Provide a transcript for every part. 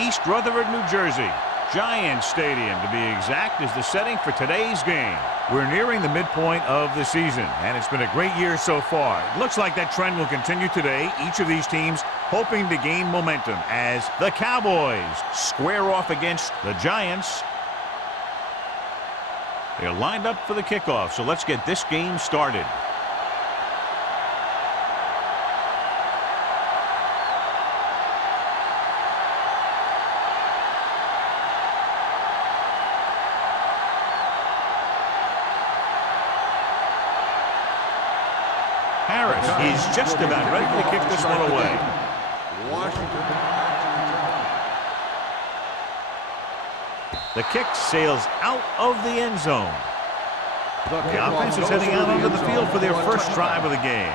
East Rutherford, New Jersey. Giants Stadium, to be exact, is the setting for today's game. We're nearing the midpoint of the season, and it's been a great year so far. It looks like that trend will continue today. Each of these teams hoping to gain momentum as the Cowboys square off against the Giants. They're lined up for the kickoff, so let's get this game started. Harris is just about ready to kick this one away. The kick sails out of the end zone. The offense is heading out onto the field for their first drive of the game.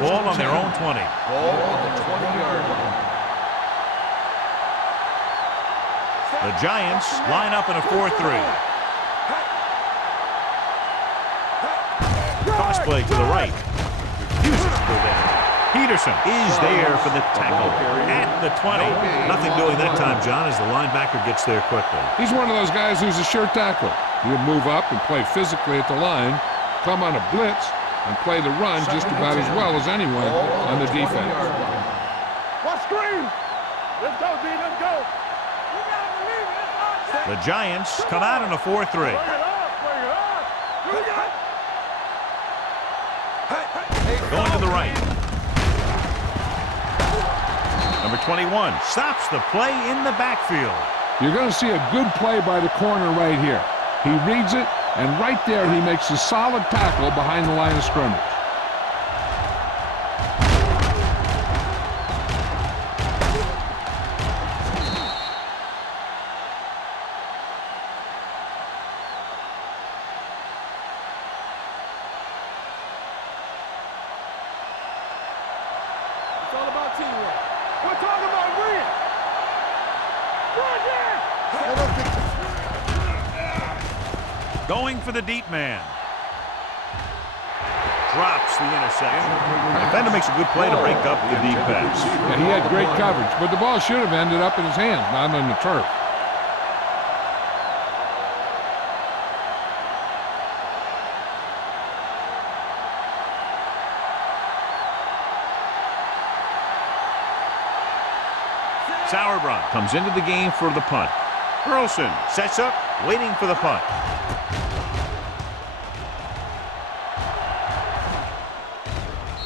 Ball on their own 20. Ball on the 20-yard line. The Giants line up in a 4-3. Cross play to the right. Refuses to go down. Peterson is there for the tackle at the 20. Nothing doing that time, John, as the linebacker gets there quickly. He's one of those guys who's a sure tackler. He'll move up and play physically at the line, come on a blitz, and play the run just about as well as anyone on the defense. What screen? Let's go, D, let's go. The Giants come out in a 4-3. Going to the right. Number 21 stops the play in the backfield. You're going to see a good play by the corner right here. He reads it, and right there he makes a solid tackle behind the line of scrimmage. It's all about teamwork. We're talking about winning. Going for the deep man. Drops the interception. The defender makes a good play to break up the deep pass. Yeah, he had great coverage, but the ball should have ended up in his hands, not on the turf. Sauerbrunn comes into the game for the punt. Burleson sets up, waiting for the punt.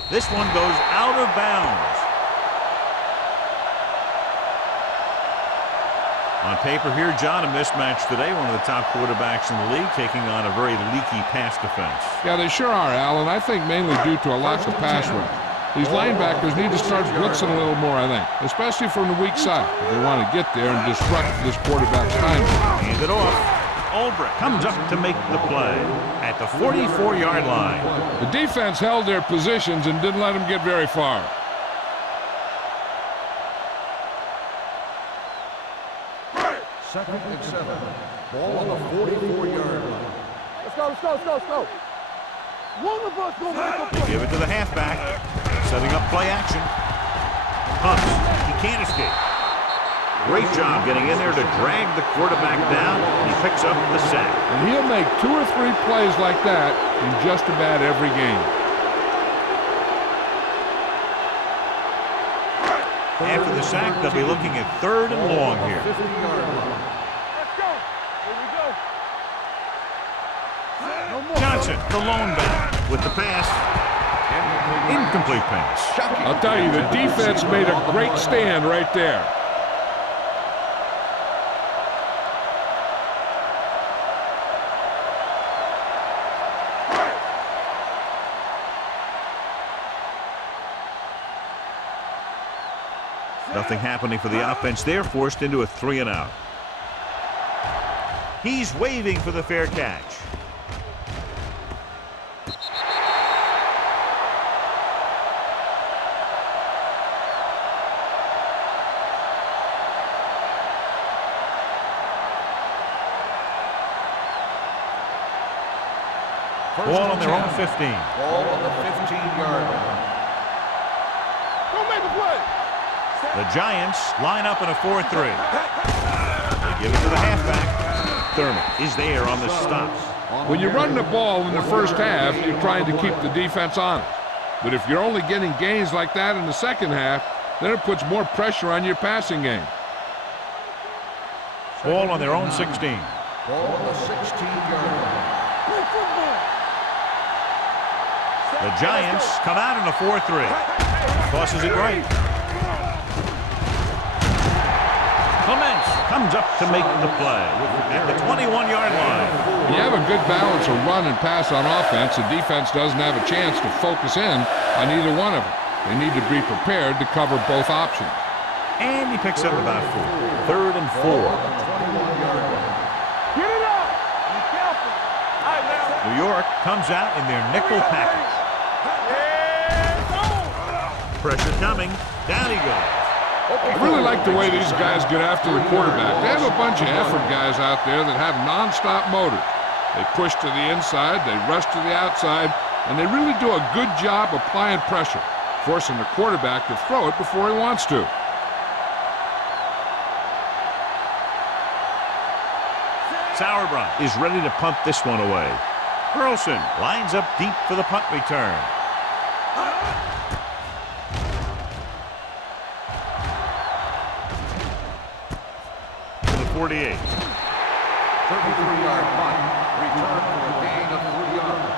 This one goes out of bounds. On paper here, John, a mismatch today. One of the top quarterbacks in the league taking on a very leaky pass defense. Yeah, they sure are, Alan. I think mainly due to a lack of pass rush. These linebackers need to start blitzing a little more, I think, especially from the weak side if they want to get there and disrupt this quarterback's timing. Hand it off. Ulbrich comes up to make the play at the 44-yard line. The defense held their positions and didn't let them get very far. Second and 7. Ball on the 44-yard line. Let's go, let's go, let's go, let's go. One of us gonna make a They play. give it to the halfback, setting up play action. Punts. He can't escape. Great job getting in there to drag the quarterback down. He picks up the sack. And he'll make 2 or 3 plays like that in just about every game. After the sack, they'll be looking at 3rd and long here. 50-yard line. Let's go. Here we go. No more. Johnson, the lone back, with the pass. Incomplete pass. I'll tell you, the defense made a great stand right there. Nothing happening for the offense. They're forced into a 3-and-out. He's waving for the fair catch. Ball on their own 15. Ball on the 15-yard line. Don't make a play. The Giants line up in a 4-3. They give it to the halfback. Thurman is there on the stop. When you run the ball in the first half, you're trying to keep the defense honest. But if you're only getting gains like that in the second half, then it puts more pressure on your passing game. Ball on their own 16. Ball on the 16-yard line. Play football. The Giants come out in a 4-3. Tosses it right. Clements comes up to make the play at the 21-yard line. You have a good balance of run and pass on offense. The defense doesn't have a chance to focus in on either one of them. They need to be prepared to cover both options. And he picks up about 4. 3rd and 4. Get it up. Be careful. All right, now. New York comes out in their nickel package. Pressure coming. Down he goes. I really like the way these guys get after the quarterback. They have a bunch of effort guys out there that have non-stop motors. They push to the inside, they rush to the outside, and they really do a good job applying pressure, forcing the quarterback to throw it before he wants to. Sauerbrunn is ready to punt this one away. Burleson lines up deep for the punt return. To the 48. 33-yard punt. Return for a gain of 3 yards.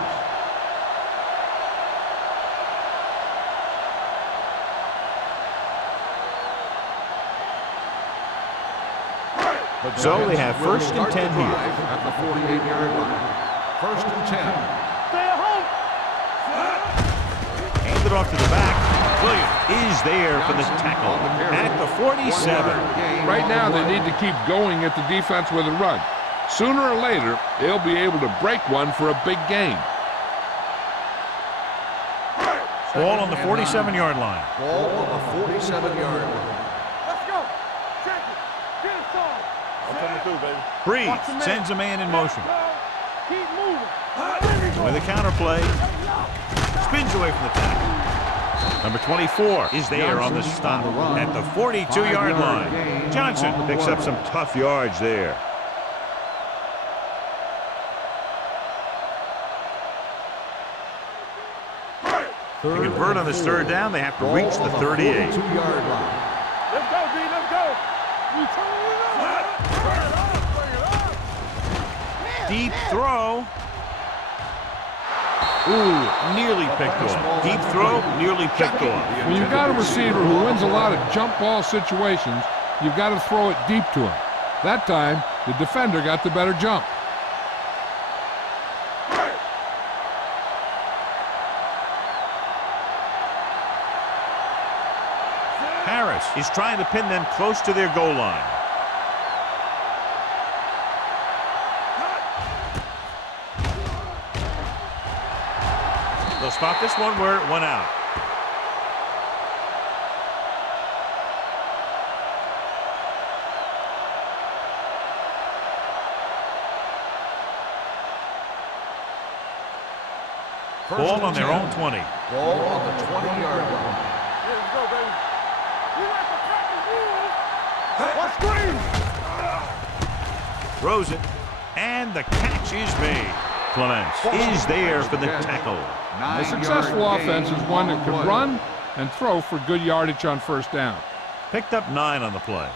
So they have 1st and 10 here. At the 48-yard line. 1st and 10. Stay at home. Handed off to the back. Williams is there for the tackle at the 47. Right now, they need to keep going at the defense with a run. Sooner or later, they'll be able to break one for a big gain. Ball on the 47-yard line. Ball on the 47-yard line. Let's go. Check it. Get it started. Breeze sends a man in motion. Keep moving. With a counterplay. Spins away from the tackle. Number 24 is there on the stop at the 42-yard line. Johnson picks up some tough yards there. To convert on this 3rd down, they have to reach the 38. 2-yard line. Let's go, D. Let's go. We turn it up. Bring it up. Bring it up. Deep throw. Ooh, nearly picked off. Deep throw, nearly picked off. When you've got a receiver who wins a lot of jump ball situations, you've got to throw it deep to him. That time, the defender got the better jump. Harris is trying to pin them close to their goal line. They'll stop this one where it went out. Ball on their own 20. Ball on the 20-yard line. Let's go, baby. We like the package. What screen? Throws it, and the catch is made. Clements is there for the tackle. A successful offense is one that can run and throw for good yardage on 1st down. Picked up 9 on the play.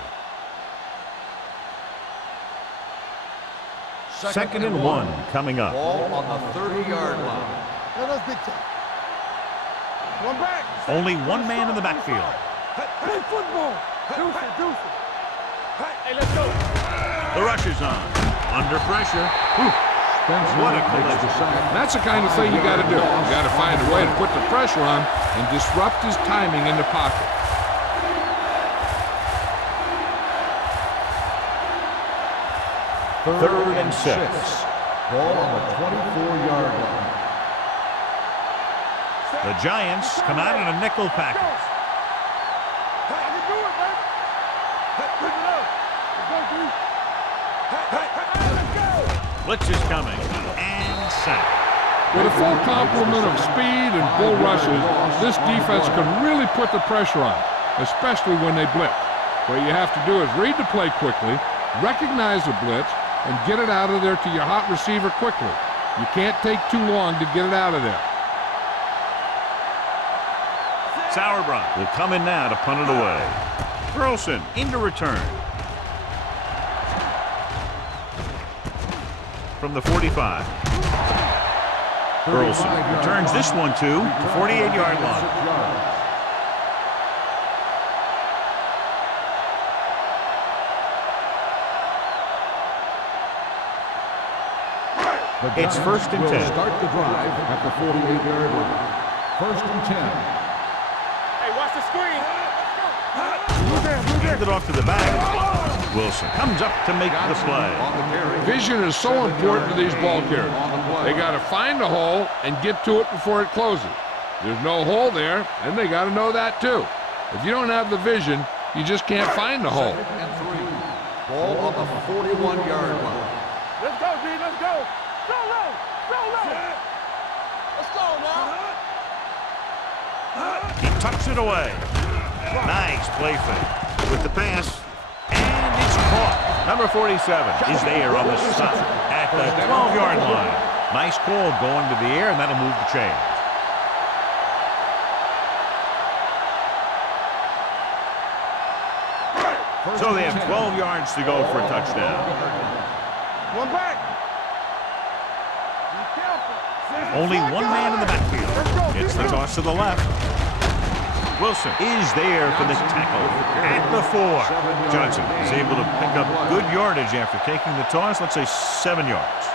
2nd and 1 coming up. Ball on the 30-yard line. Let us big time. One back. Only one man in the backfield. Play football. Deuce it, deuce it. Hey, let's go. The rush is on. Under pressure. Whew. What a collision. That's the kind of thing you got to do. You got to find a way to put the pressure on and disrupt his timing in the pocket. Third and 6. Ball on the 24-yard line. The Giants come out in a nickel package. How you do it, man? Pick it up. Let's go, Blitz is coming. And sack. With a full complement of speed and bull rushes, this defense can really put the pressure on, especially when they blitz. What you have to do is read the play quickly, recognize the blitz, and get it out of there to your hot receiver quickly. You can't take too long to get it out of there. Sauerbrunn will come in now to punt it away. Burleson into return. From the 45. Burleson returns this one to the 48-yard line. It's 1st and 10. Start the drive at the 48-yard line. 1st and 10. Hey, watch the screen. Hand it off to the back. Wilson comes up to make the play. Vision is so important to these ball carriers. They got to find the hole and get to it before it closes. There's no hole there, and they got to know that too. If you don't have the vision, you just can't find the hole. 2nd and 3. Ball on the 41-yard line. Let's go, G. Let's go. Go low. Go low. Let's go now. He tucks it away. Nice play fake with the pass. And it's caught. Number 47 is there on the stop at the 12-yard line. Nice call going to the air, and that'll move the chain. So they have 12 yards to go for a touchdown. One back. Only one man in the backfield. It's the toss to the left. Wilson is there for the tackle at the 4. Johnson is able to pick up good yardage after taking the toss, let's say 7 yards.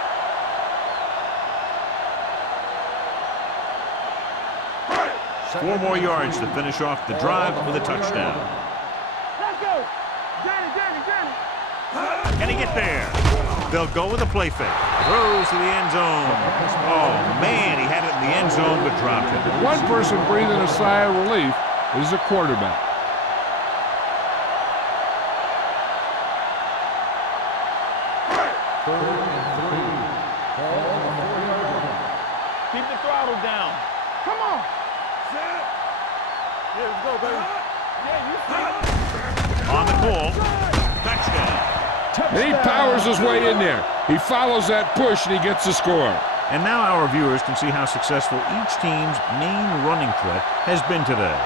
Four more yards to finish off the drive with a touchdown. Let's go. Danny. Can he get there? They'll go with a play fake. Throws to the end zone. Oh, man, he had it in the end zone but dropped it. One person breathing a sigh of relief is the quarterback. Keep the throttle down. Come on. Yeah, let's go, baby. Yeah, you see. On the call. Touchdown. And he powers his way in there. He follows that push and he gets the score. And now our viewers can see how successful each team's main running threat has been today.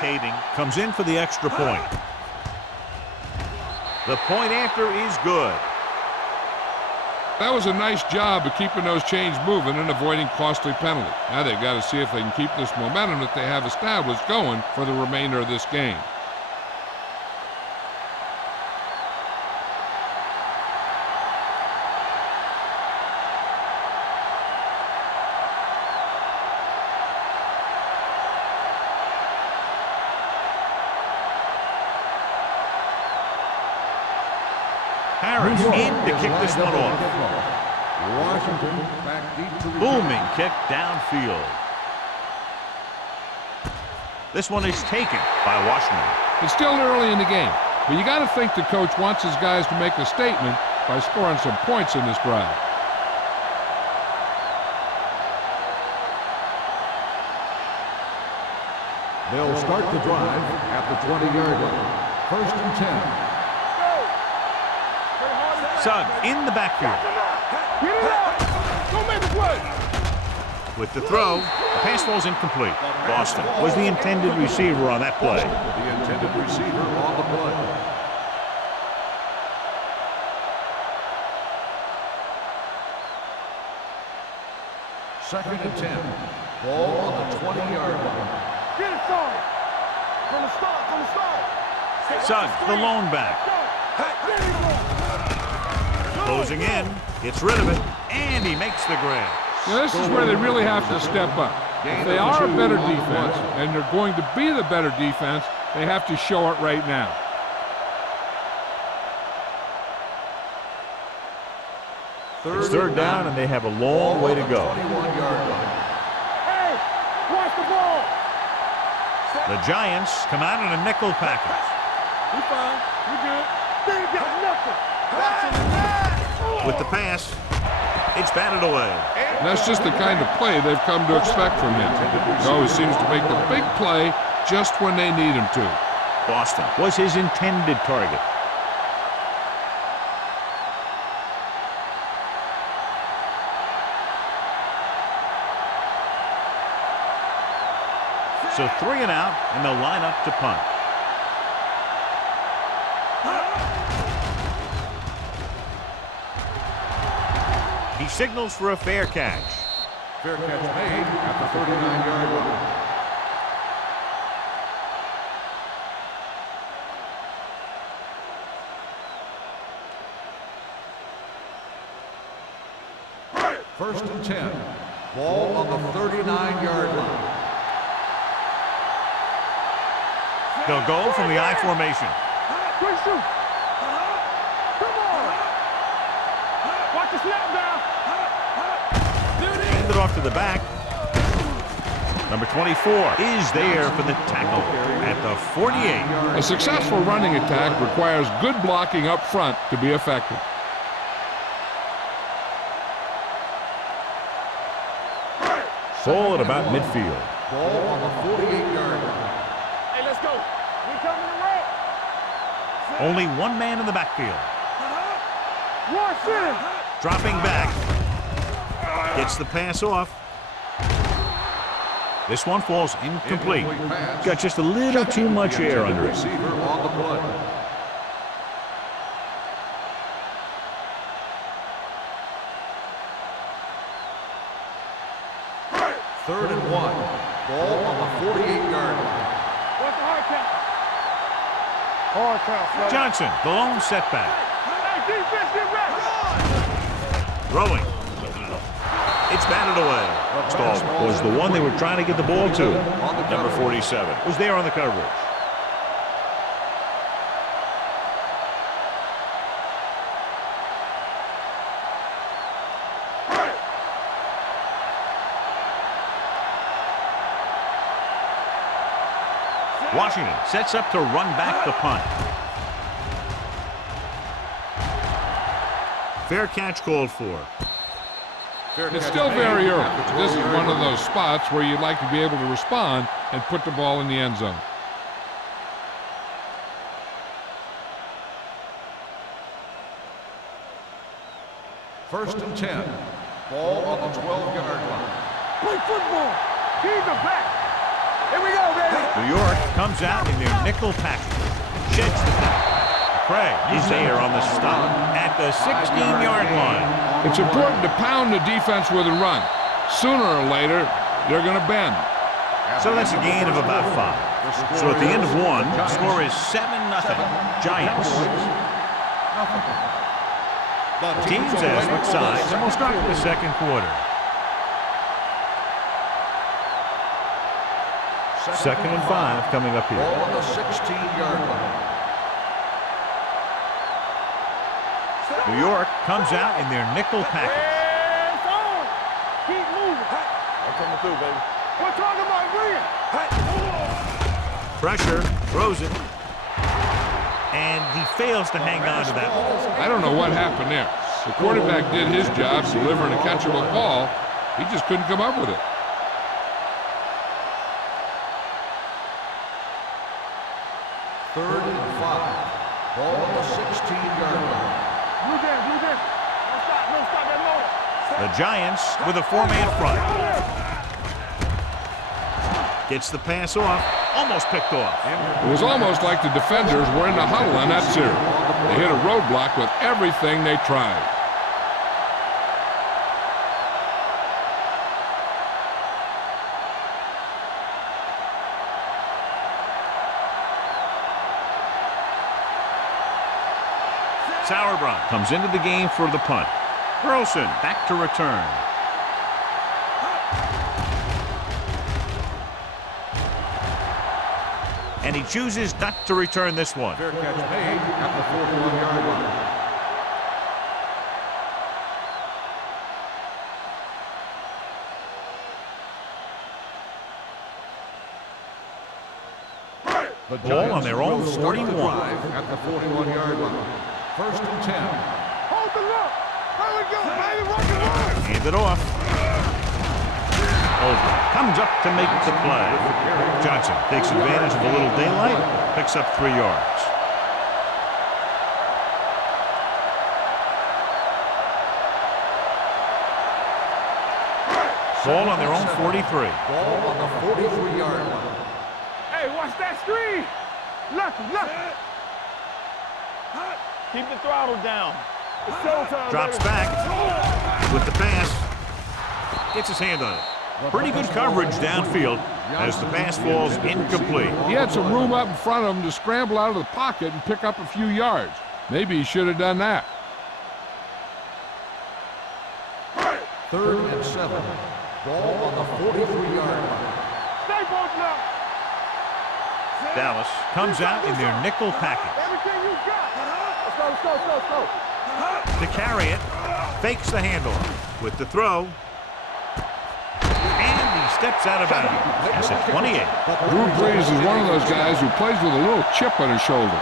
Kading comes in for the extra point. The point after is good. That was a nice job of keeping those chains moving and avoiding costly penalties. Now they've got to see if they can keep this momentum that they have established going for the remainder of this game. Harris in to kick this one off. Washington back deep to Booming kick downfield. This one is taken by Washington. It's still early in the game, but you got to think the coach wants his guys to make a statement by scoring some points in this drive. They'll start the drive at the 20-yard line. 1st and 10. Sugg in the backfield. Get it out. Don't make the play. With the throw, the pass falls incomplete. Boston was the intended receiver on that play. The intended receiver on the play. Second and 10. Ball on the 20-yard line. Get it started. From the start. Sugg, the lone back. Closing in, gets rid of it, and he makes the grab. Now this is where they really have to step up. If they are a better defense, and they're going to be the better defense, they have to show it right now. It's third down, and they have a long way to go. 21-yard line. Hey, watch the ball. The Giants come out in a nickel package. We fine. We good. They ain't got nothing. With the pass, it's batted away. And that's just the kind of play they've come to expect from him. He always seems to make the big play just when they need him to. Boston was his intended target. So 3 and out, and they'll line up to punt. He signals for a fair catch. Fair catch made at the 39-yard line. First and 10. Ball on the 39-yard line. They'll go from the I formation. Quick shoot. Come on. Watch the snap down. Hand it off to the back. Number 24 is there for the tackle at the 48. A successful running attack requires good blocking up front to be effective. Ball at about midfield. Ball on the 48-yard line. Hey, let's go. We coming to roll. Only one man in the backfield. Watch him. Dropping back. Gets the pass off. This one falls incomplete. Got just a little too much air under it. Receiver on the play. Third and 1. Ball on the 48-yard line. What's the hard count? Hard count, fella. Johnson, the lone setback. Hey, defense, get ready. Throwing. It's batted away. Stahl was the one they were trying to get the ball to. Number 47 was there on the coverage. Washington sets up to run back the punt. Fair catch called for. It's still very early. This is one of those spots where you'd like to be able to respond and put the ball in the end zone. First and 10. Ball on the 12-yard line. Play football. Keep the back. Here we go, baby. New York comes out in their nickel package. Sheds the pack. Craig is there on the stop at the 16-yard line. It's important to pound the defense with a run. Sooner or later, they're going to bend. So that's a gain of about 5. So at the end of 1, the score is 7-0. Giants. Teams as with sides, and we'll start with the second quarter. Second and 5 coming up here. Ball on the 16-yard line. New York comes out in their nickel package. Hands on. Keep moving. I'm coming through, baby. We're talking about bringing. Pressure, throws it, and he fails to hang on to that ball. I don't know what happened there. The quarterback did his job delivering a catchable ball. He just couldn't come up with it. Third and 5. Ball on the 16-yard line. Blue down, blue down. Don't stop that motor. The Giants with a 4-man front. Gets the pass off, almost picked off. It was almost like the defenders were in the huddle on that series. They hit a roadblock with everything they tried. Sauerbrunn comes into the game for the punt. Burleson back to return. And he chooses not to return this one. Fair catch made at the 41-yard line. The Ball on their own will start the 41. drive at the 41-yard line. 1st and 10. Hold the look. Here we go, baby. Rock and roll. Hand it off. Over. Comes up to make the play. Johnson takes advantage of a little daylight. Picks up 3 yards. Ball on their own 43. Ball on the 43-yard line. Hey, watch that screen. Look. Keep the throttle down. It's showtime, Drops baby. back with the pass. Gets his hand on it. Pretty good coverage downfield as the pass falls incomplete. He had some room up in front of him to scramble out of the pocket and pick up a few yards. Maybe he should have done that. 3rd and 7. Ball on the 43-yard line. Stay posted up. Dallas comes out in their nickel package. Everything you got. Let's go. To carry it, fakes the handoff with the throw. And he steps out of bounds. That's at 28. Drew Brees is one of those guys who plays with a little chip on his shoulder.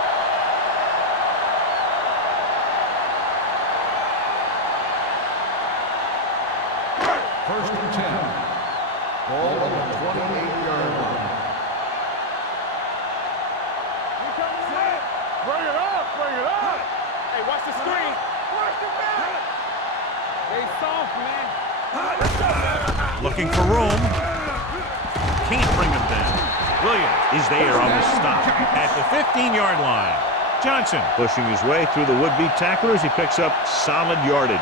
First and 10. Ball on the 28-yard line. Bring it up. Hey, watch the screen. Watch the back. They soft, man. Looking for room. Can't bring him down. Williams is there on the stop at the 15-yard line. Johnson pushing his way through the would-be tacklers. He picks up solid yardage.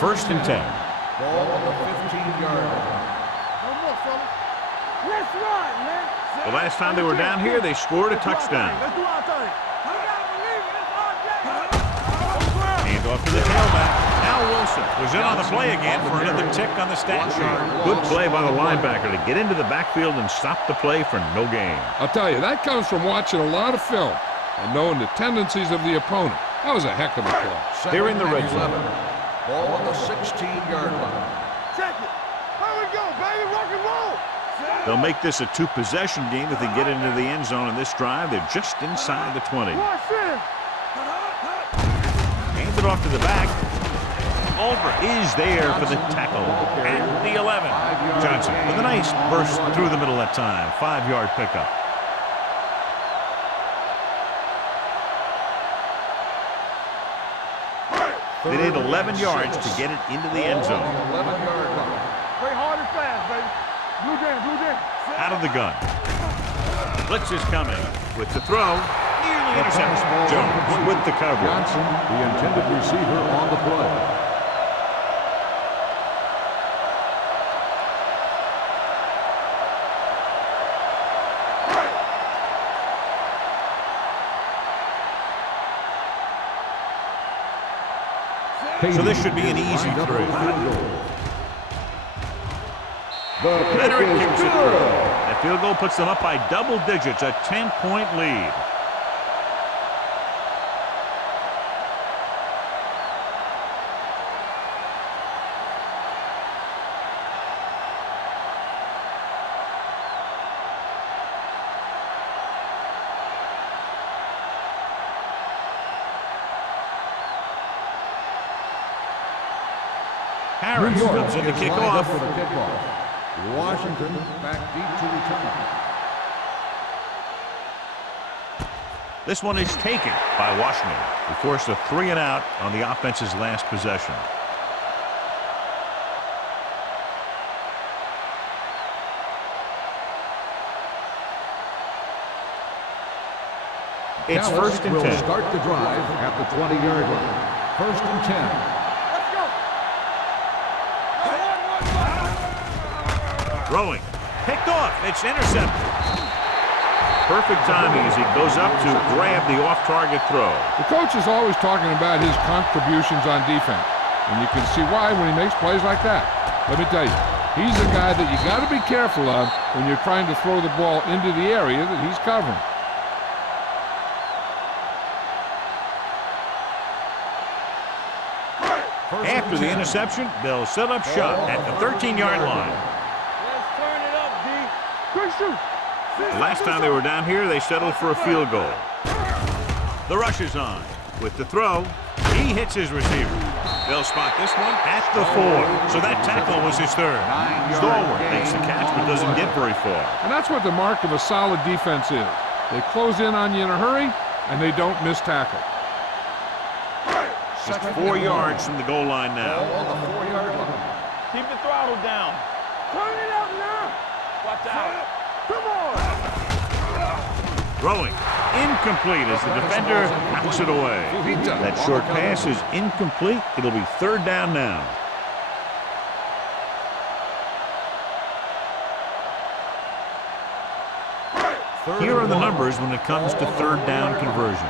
First and 10. Ball on the 15-yard line. Let's run, man. The last time they were down here, they scored a touchdown. Let's do our thing. We gotta believe it. It's our day. Hand off to the tailback. Now Wilson was in on the play again for another tick on the stat sheet. Good play by the linebacker to get into the backfield and stop the play for no gain. I'll tell you, that comes from watching a lot of film and knowing the tendencies of the opponent. That was a heck of a play. They're in the red zone. Ball on the 16-yard line. Check it. Here we go, baby. Rock and roll. They'll make this a 2-possession game if they get into the end zone in this drive. They're just inside the 20. Watch this. Hands it off to the back. Ulver is there for the tackle at the 11. Johnson with a nice burst through the middle that time. 5-yard pickup. They need 11 yards to get it into the end zone. 11-yard line. Play hard and fast, baby. Blue jam. Out of the gun. Blitz is coming with the throw. Nearly intercepted. Jones with the coverage. Johnson, the intended receiver on the play. So this should be an easy 3. Leonard kicks it through. That field goal puts them up by double digits, a 10-point lead. Harris comes in to kick off. For the kickoff. Washington back deep to return. This one is taken by Washington. He forced a 3-and-out on the offense's last possession. It's Dallas 1st and will 10. start the drive at the 20-yard line. 1st and 10. Throwing. Picked off. It's intercepted. Perfect timing as he goes up to grab the off-target throw. The coach is always talking about his contributions on defense, and you can see why when he makes plays like that. Let me tell you, he's a guy that you got to be careful of when you're trying to throw the ball into the area that he's covering. After the interception, they'll set up shop at the 13-yard line. Let's turn it up, D. Christian. Last time they were down here, they settled for a field goal. The rush is on. With the throw, he hits his receiver. They'll spot this one at the 4. So that tackle was his third. Stallworth makes the catch but doesn't get very far. And that's what the mark of a solid defense is. They close in on you in a hurry, and they don't miss tackle. Just 4 yards from the goal line now. On the 4-yard line. Keep the throttle down. Turn it up now. Watch out. Come on. Throwing. Incomplete as the defender knocks it away. That short pass is incomplete. It'll be 3rd down now. Here are the numbers when it comes to 3rd down conversions.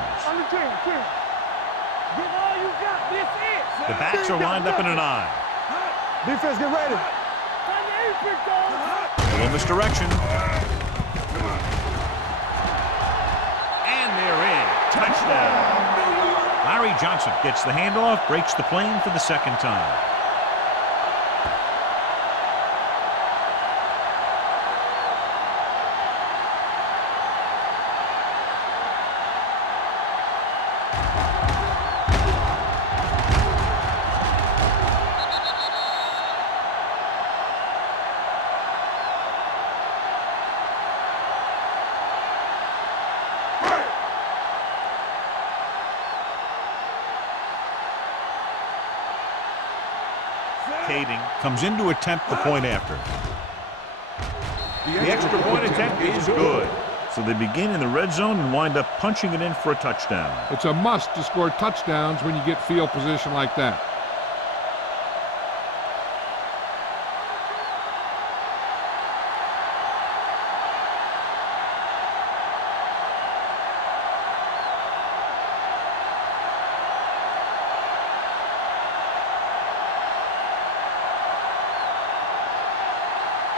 Give all you got. This is. The backs are lined up in an I. Defense, get ready. Little misdirection. And they're in. Touchdown. Larry Johnson gets the handoff, breaks the plane for the 2nd time. Comes in to attempt the point after. The extra point attempt is good. So they begin in the red zone and wind up punching it in for a touchdown. It's a must to score touchdowns when you get field position like that.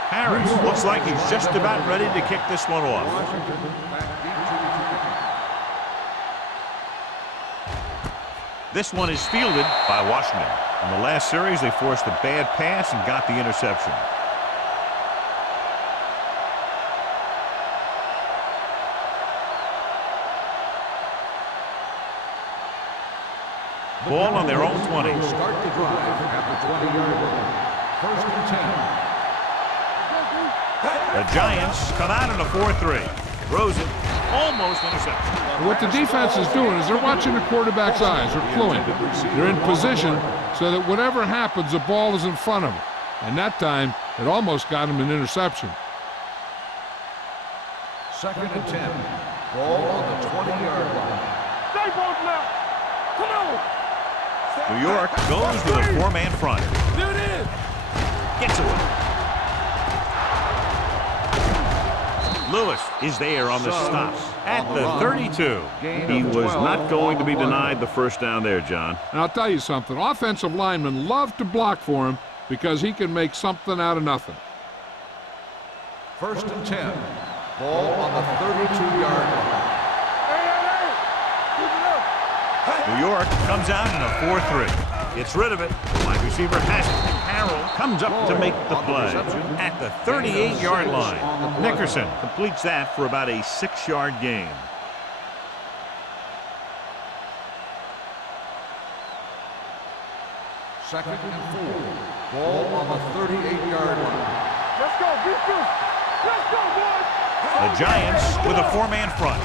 Harris looks like he's just about ready to kick this one off. This one is fielded by Washington. In the last series, they forced a bad pass and got the interception. Ball on their own 20. Start the drive at the 20-yard line. 1st and 10. The Giants come out in a 4-3. Throws it, almost intercepted. What the defense is doing is they're watching the quarterback's eyes. They're fluent. They're in position so that whatever happens, the ball is in front of them. And that time, it almost got him an interception. 2nd and 10. Ball on the 20-yard line. Stay both now. Come on. New York goes with a 4-man front. There it is. Gets away. Lewis is there on the stop at the 32. He was not going to be denied the 1st down there, John. And I'll tell you something. Offensive linemen love to block for him because he can make something out of nothing. 1st and 10. Ball on the 32-yard line. New York comes out in a 4-3. Gets rid of it. The wide receiver has it. Harrell comes up to make the play at the 38-yard line. Nickerson completes that for about a 6-yard gain. Second and 4. Ball on the 38-yard line. Let's go, defense. Let's go, boys. The Giants with a 4-man front.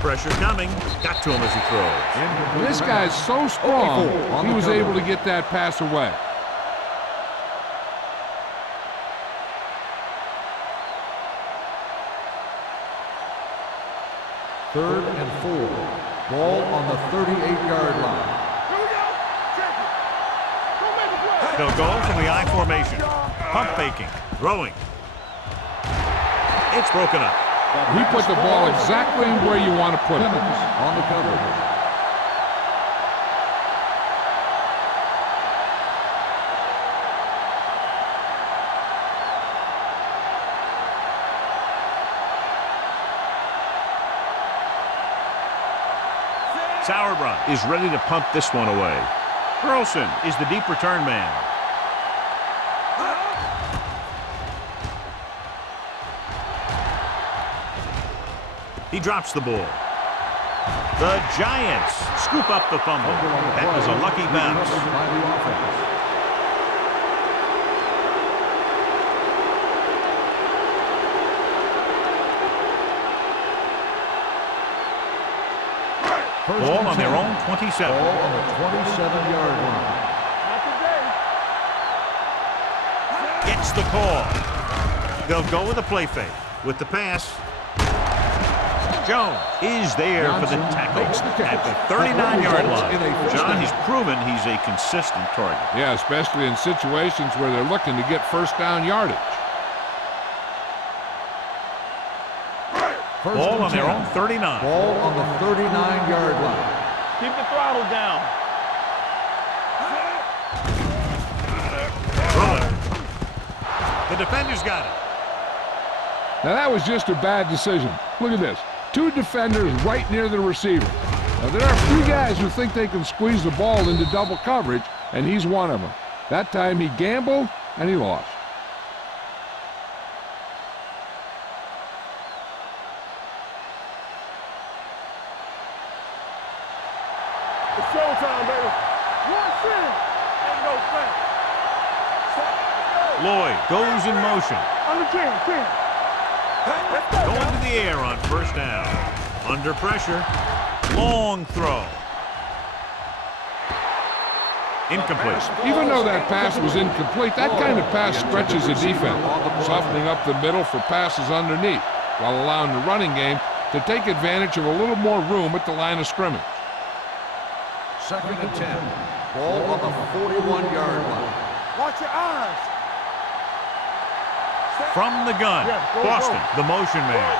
Pressure coming. Got to him as he throws. This guy's so strong, he was able to get that pass away. Third and 4. Ball on the 38-yard line. Here we go. Check it. Go make a play. They'll go from the I formation. Pump faking. Throwing. It's broken up. He put the ball exactly where you want to put it. On the cover. Sauerbrunn is ready to punt this one away. Burleson is the deep return man. He drops the ball. The Giants scoop up the fumble. That was a lucky bounce. Ball on their own 27. Ball on the 27-yard line. Not today. Gets the call. They'll go with a play fake. With the pass, Jones is there for the tackle at the 39-yard line. John, he's proven he's a consistent target. Yeah, especially in situations where they're looking to get first down yardage. Ball on their own 39. Ball on the 39-yard line. Keep the throttle down. The defender's got it. Now that was just a bad decision. Look at this. 2 defenders right near the receiver. Now there are a few guys who think they can squeeze the ball into double coverage, and he's one of them. That time he gambled, and he lost. It's showtime, baby. One center. Ain't no thing. Lloyd goes in motion. On the 10. Let's go. Going to the air on first down. Under pressure. Long throw. Incomplete. Even though that pass was incomplete, that kind of pass stretches a defense, softening up the middle for passes underneath, while allowing the running game to take advantage of a little more room at the line of scrimmage. 2nd and 10. Ball on the 41-yard line. Watch your eyes. From the gun. Boston, the motion man.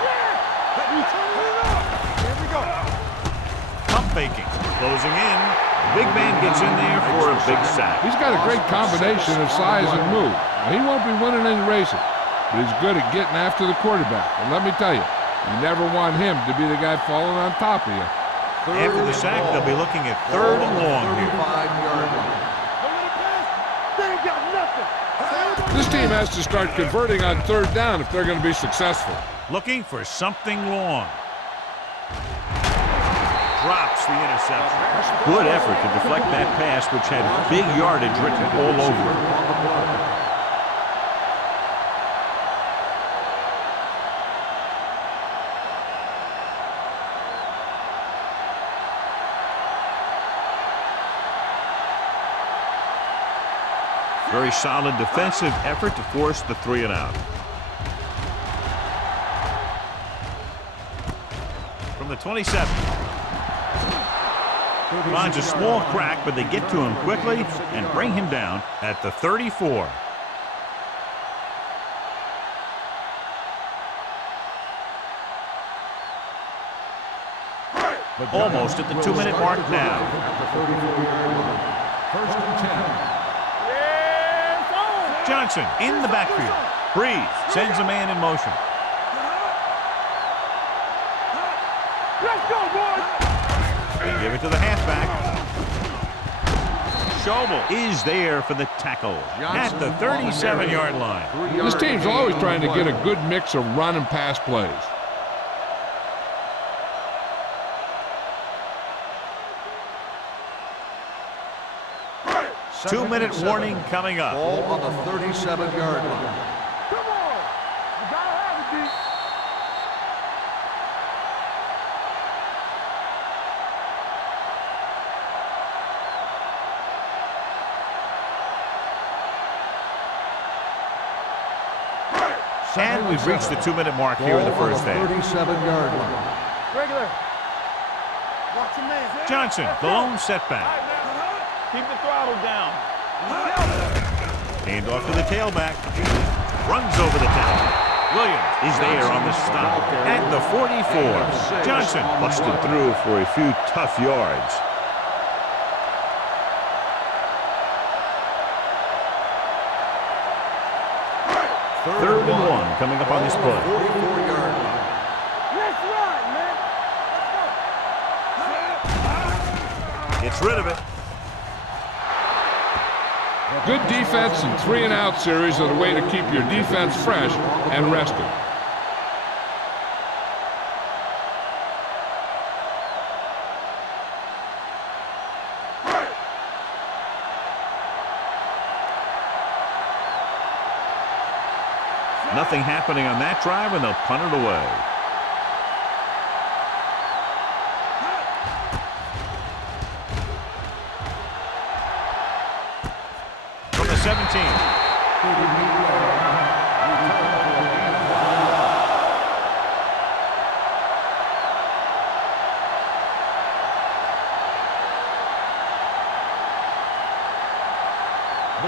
Here we go. Pump faking. Closing in. Big man gets in there for a big sack. He's got a great combination of size and move. Now, he won't be winning any races, but he's good at getting after the quarterback. And let me tell you, you never want him to be the guy falling on top of you. After the sack, they'll be looking at 3rd and long here. 35-yard line. They ain't got nothing. This team has to start converting on 3rd down if they're going to be successful. Looking for something long. Drops the interception. Good effort to deflect that pass, which had big yardage written all over it. Very solid defensive effort to force the 3 and out. From the 27. Finds a small crack, but they get to him quickly and bring him down at the 34. Almost at the 2-minute mark now. 1st and 10. Johnson in the backfield. Breeze sends a man in motion. Let's go, boys. They give it to the halfback. Schobel is there for the tackle at the 37-yard line. This team's always trying to get a good mix of run and pass plays. Two-minute warning coming up. Ball on the 37-yard line. Come on. You gotta have it, D. And we've reached the 2-minute mark here in the first half. 37-yard line. Regular. Watch your man. Johnson, the lone setback. Keep the throttle down. Hand off to the tailback. Runs over the tackle. Williams is there on the stop at the 44. Johnson busted through for a few tough yards. Third and 1 coming up on this play. 44-yard line. Let's run, man. Gets rid of it. Good defense and 3-and-out series are the way to keep your defense fresh and rested. Nothing happening on that drive, and they'll punt it away. From the 17.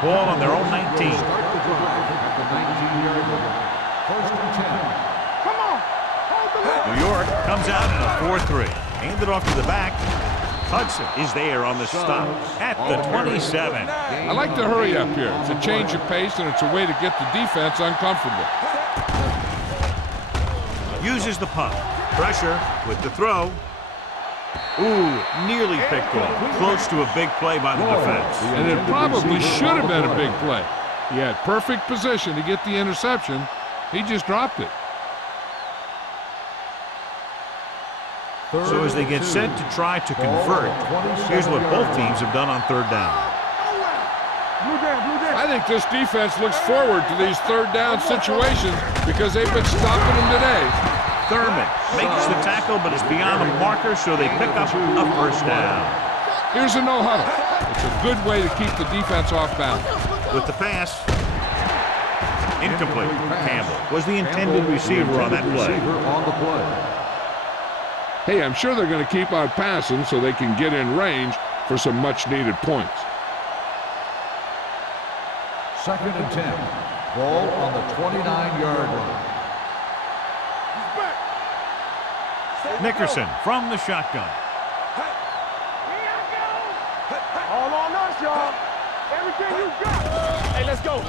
Ball on their own 19. Start the drive at the 19-yard line. First and 10. Come on. Hold the line. New York comes out in a 4-3. Hand it off to the back. Hudson is there on the stop at the 27. I like to hurry up here. It's a change of pace, and it's a way to get the defense uncomfortable. Uses the pump. Pressure with the throw. Ooh, nearly picked off. Close to a big play by the defense. And it probably should have been a big play. He had perfect position to get the interception. He just dropped it. So as they get set to try to convert, here's what both teams have done on third down. Blue down. I think this defense looks forward to these third down situations because they've been stopping them today. Thurman makes the tackle, but is beyond the marker, so they pick up a first down. Here's a no huddle. It's a good way to keep the defense off balance. With the pass, incomplete. Campbell was the intended receiver on that play. Hey, I'm sure they're going to keep on passing so they can get in range for some much-needed points. Second and 10. Ball on the 29-yard line. Nickerson from the shotgun. All on us, y'all. Everything you got. Hey, let's go.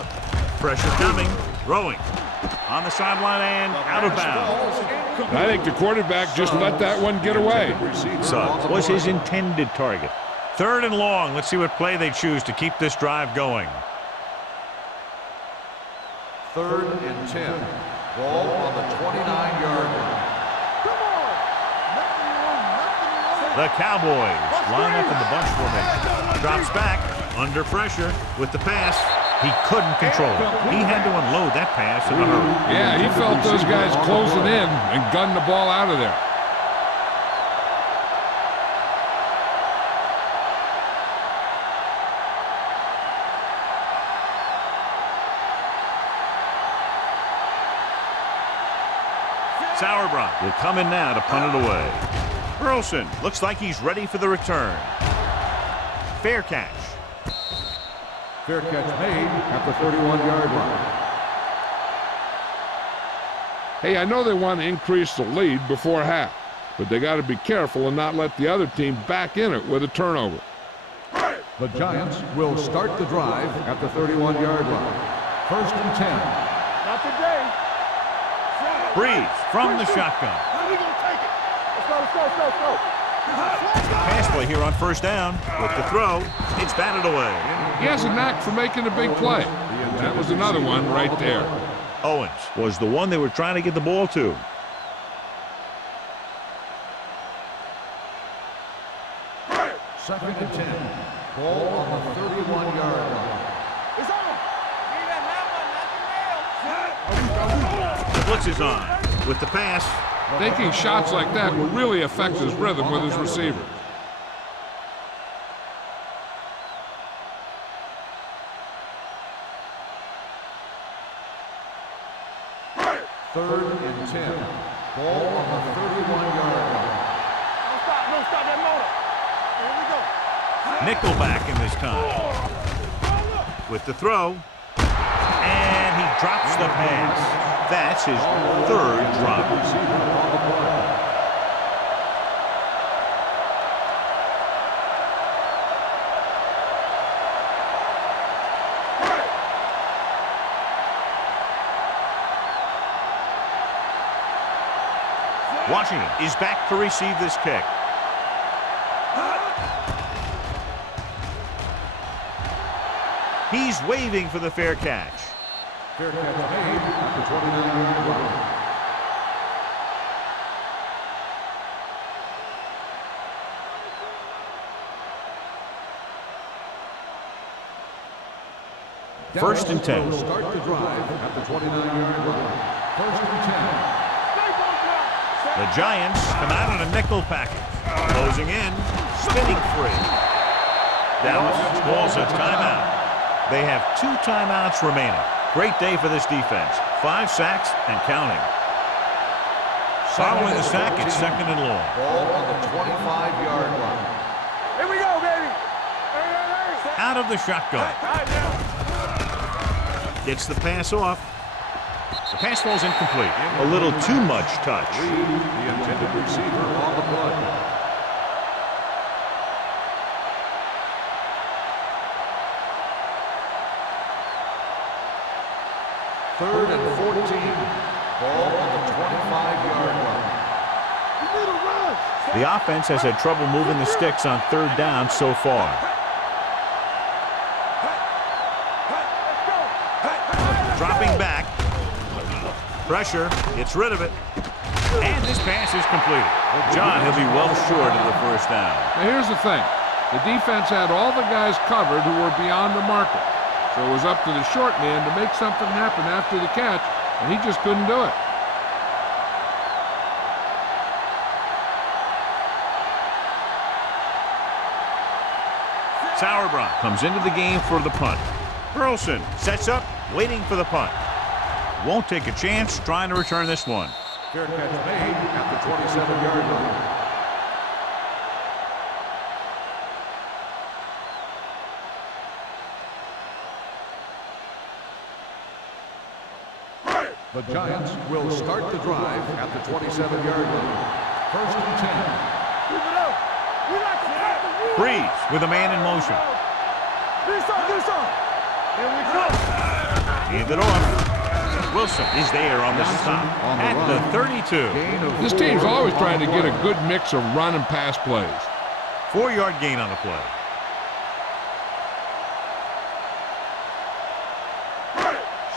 Pressure coming, throwing. On the sideline and out of bounds. I think the quarterback just let that one get away. Suggs was his intended target. Third and long. Let's see what play they choose to keep this drive going. Third and 10. Ball on the 29-yard line. The Cowboys line up in the bunch formation. Drops back, under pressure with the pass. He couldn't control it. He had to unload that pass in a hurry. Yeah, he felt those guys closing in and gunned the ball out of there. Sauerbrunn will come in now to punt it away. Burleson looks like he's ready for the return. Fair catch. Fair catch made at the 31-yard line. Hey, I know they want to increase the lead before half, but they got to be careful and not let the other team back in it with a turnover. The Giants will start the drive at the 31-yard line. First and 10. Not today. Breeze from the shotgun. We gonna take it. Let's go. Pass play here on first down. With the throw, it's batted away. He has a knack for making a big play. That was another one right there. Owens was the one they were trying to get the ball to. Second and 10. Ball on the 31-yard line. It's on. Need a hammer, not the nail. The blitz is on. With the pass, Taking shots like that will really affect his rhythm with his receiver. Third and 10. Ball on the 31-yard line. Don't stop that motor. Here we go. Nickelback in this time. With the throw, and he drops the pass. That's his third drop. Washington is back to receive this kick. He's waving for the fair catch. Fair catch made at the 29-yard line. First and 10. Start the drive at the 29-yard line. First and 10. The Giants come out in a nickel package. Closing in, spinning free. Dallas calls a timeout. They have 2 timeouts remaining. Great day for this defense. 5 sacks and counting. Following the sack, it's second and long. Ball on the 25-yard line. Here we go, baby. Out of the shotgun. Gets the pass off. The pass falls incomplete. A little too much touch. The intended receiver on the play. Third and 14. Ball on the 25-yard line. The offense has had trouble moving the sticks on third down so far. Dropping back. Pressure, gets rid of it. And this pass is completed. John, he'll be well short of the first down. Now here's the thing. The defense had all the guys covered who were beyond the marker. So it was up to the short man to make something happen after the catch, and he just couldn't do it. Sauerbrunn comes into the game for the punt. Burleson sets up, waiting for the punt. Won't take a chance, trying to return this one. Fair catch made at the 27-yard line. The Giants will start the drive at the 27-yard line. First and 10. Keep it up. We like to have the rule. Breeze with a man in motion. This on. Here we go. Hand it off. Wilson is there on the stop at the 32. This team's always trying to get a good mix of run and pass plays. 4-yard gain on the play.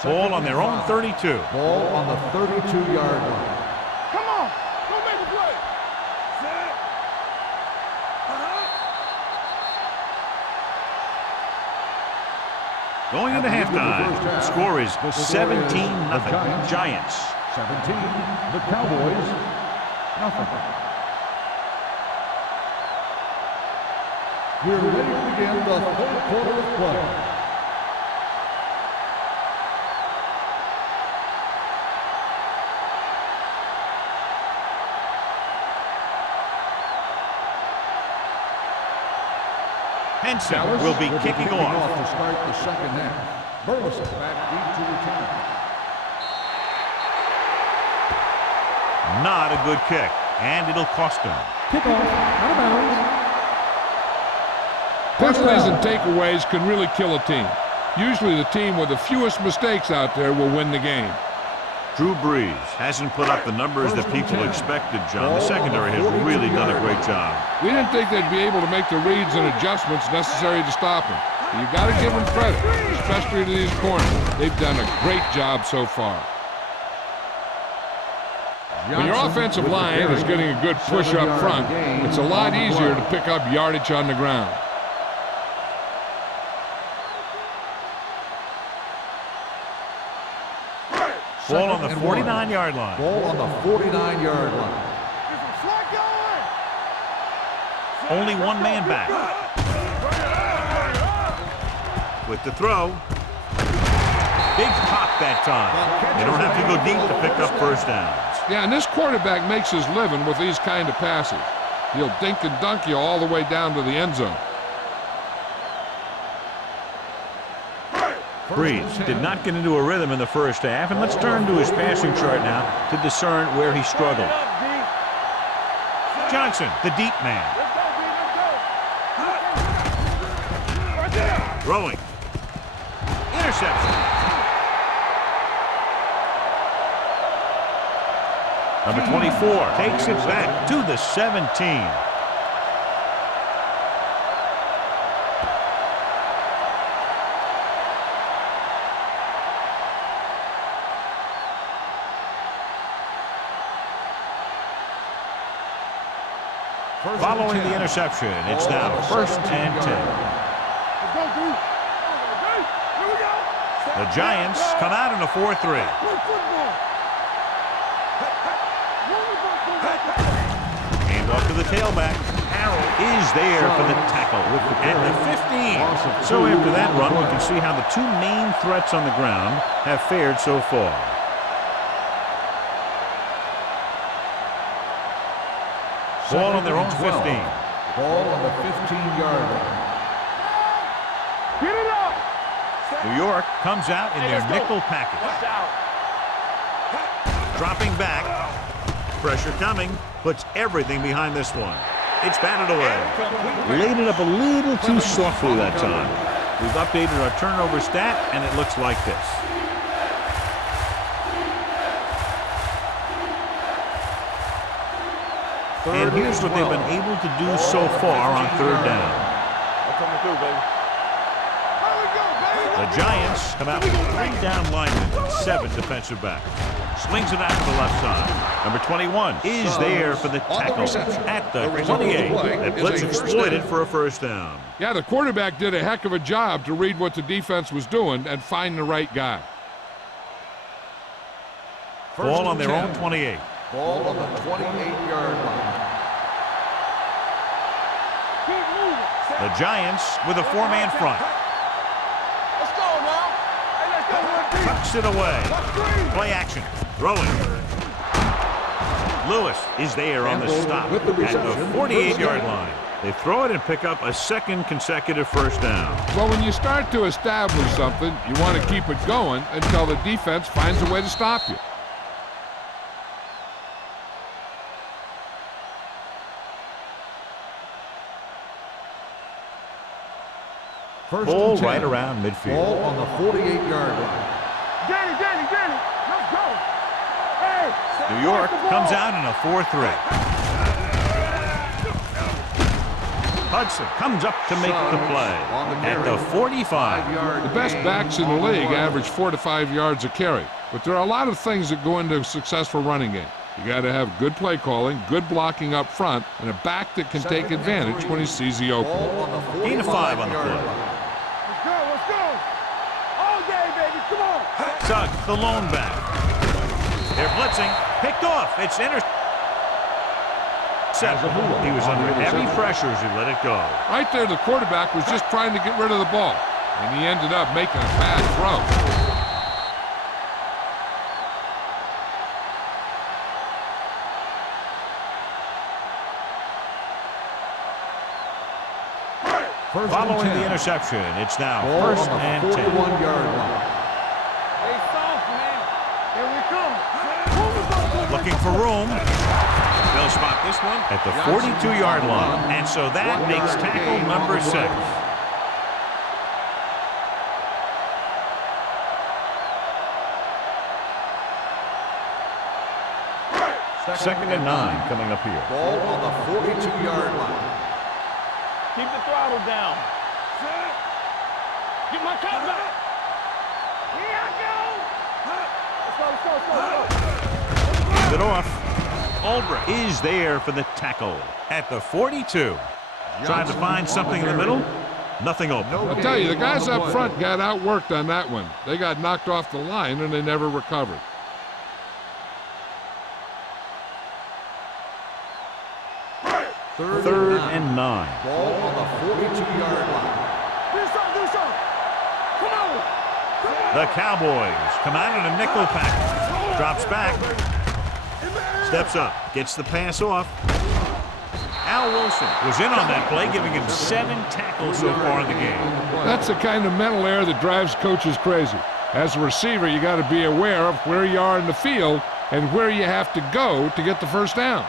Ball on their own 32. Ball on the 32-yard line. Come on. Go make a play. Set. Going into halftime, the score is 17-0. Giants. 17, the Cowboys, nothing. We're ready to begin the third quarter of play. Henson will be kicking off. To start the second half. Burleson back deep to return. Not a good kick, and it'll cost him. Kickoff, out of bounds. Penalties and takeaways can really kill a team. Usually the team with the fewest mistakes out there will win the game. Drew Brees hasn't put up the numbers that people expected, John. The secondary has really done a great job. We didn't think they'd be able to make the reads and adjustments necessary to stop him. You got to give them credit, especially to these corners. They've done a great job so far. When your offensive line is getting a good push up front, it's a lot easier to pick up yardage on the ground. Ball on the 49-yard line. Ball on the 49-yard line. Only one man back. With the throw. Big pop that time. They don't have to go deep to pick up first downs. Yeah, and this quarterback makes his living with these kind of passes. He'll dink and dunk you all the way down to the end zone. Breeze did not get into a rhythm in the first half, and let's turn to his passing chart now to discern where he struggled. Johnson, the deep man. Throwing. Interception. Number 24 takes it back to the 17. Following the interception, it's now 1st and 10. Let's go, dude. Here we go. The Giants come out in a 4-3. Play football. Hand off to the tailback. Harrell is there for the tackle at the 15. So after that run, we can see how the two main threats on the ground have fared so far. Ball on their own 15. Ball on the 15-yard line. Get it up. New York comes out in their nickel package. Watch out. Dropping back. Pressure coming. Puts everything behind this one. It's batted away. Laid it up a little too softly that time. We've updated our turnover stat, and it looks like this. And here's what they've been able to do so far on 3rd down. I'm coming through, baby. The Giants come out with 3 down linemen and 7 defensive backs. Slings it out to the left side. Number 21 is there for the tackle at the 28. That blitz exploited for a 1st down. Yeah, the quarterback did a heck of a job to read what the defense was doing and find the right guy. Ball on their own 28. Ball on the 28-yard line. Keep moving. The Giants with a 4-man front. Let's go now. Hey, let's go, Woody. Tucks it away. Play action. Throwing. Lewis is there on the stop at the 48-yard line. They throw it and pick up a 2nd consecutive 1st down. Well, when you start to establish something, you want to keep it going until the defense finds a way to stop you. Ball right around midfield. Ball on the 48-yard line. Danny, let's go. Hey, New York comes out in a 4-3. Hudson comes up to make the play at the 45. The best backs in the league average 4 to 5 yards a carry, but there are a lot of things that go into a successful running game. You got to have good play calling, good blocking up front, and a back that can take advantage when he sees the opening. Gain of 5 on the play. Let's go. All day, baby. Come on. Sugg, the lone back. They're blitzing. Picked off. It's intercepted. He was under heavy pressure as he let it go. Right there, the quarterback was just trying to get rid of the ball, and he ended up making a bad throw. Following the interception, it's now 1st and 10. 41-yard line. Hey, soft, man. Here we come. Looking for room. They'll spot this one at the 42-yard line. And so that makes tackle number 6. Second and 9 coming up here. Ball on the 42-yard line. Keep the throttle down. Get my cut back. Here I go. Let's go. Hand it off. Albrecht is there for the tackle at the 42. Trying to find something in the middle. Nothing open. I'll tell you, the guys up front got outworked on that one. They got knocked off the line, and they never recovered. Third and 9. Ball on the 42-yard line. Do something. Come on. The Cowboys come out in a nickel package. Drops back. Steps up. Gets the pass off. Al Wilson was in on that play, giving him 7 tackles so far in the game. That's the kind of mental error that drives coaches crazy. As a receiver, you got to be aware of where you are in the field and where you have to go to get the 1st down.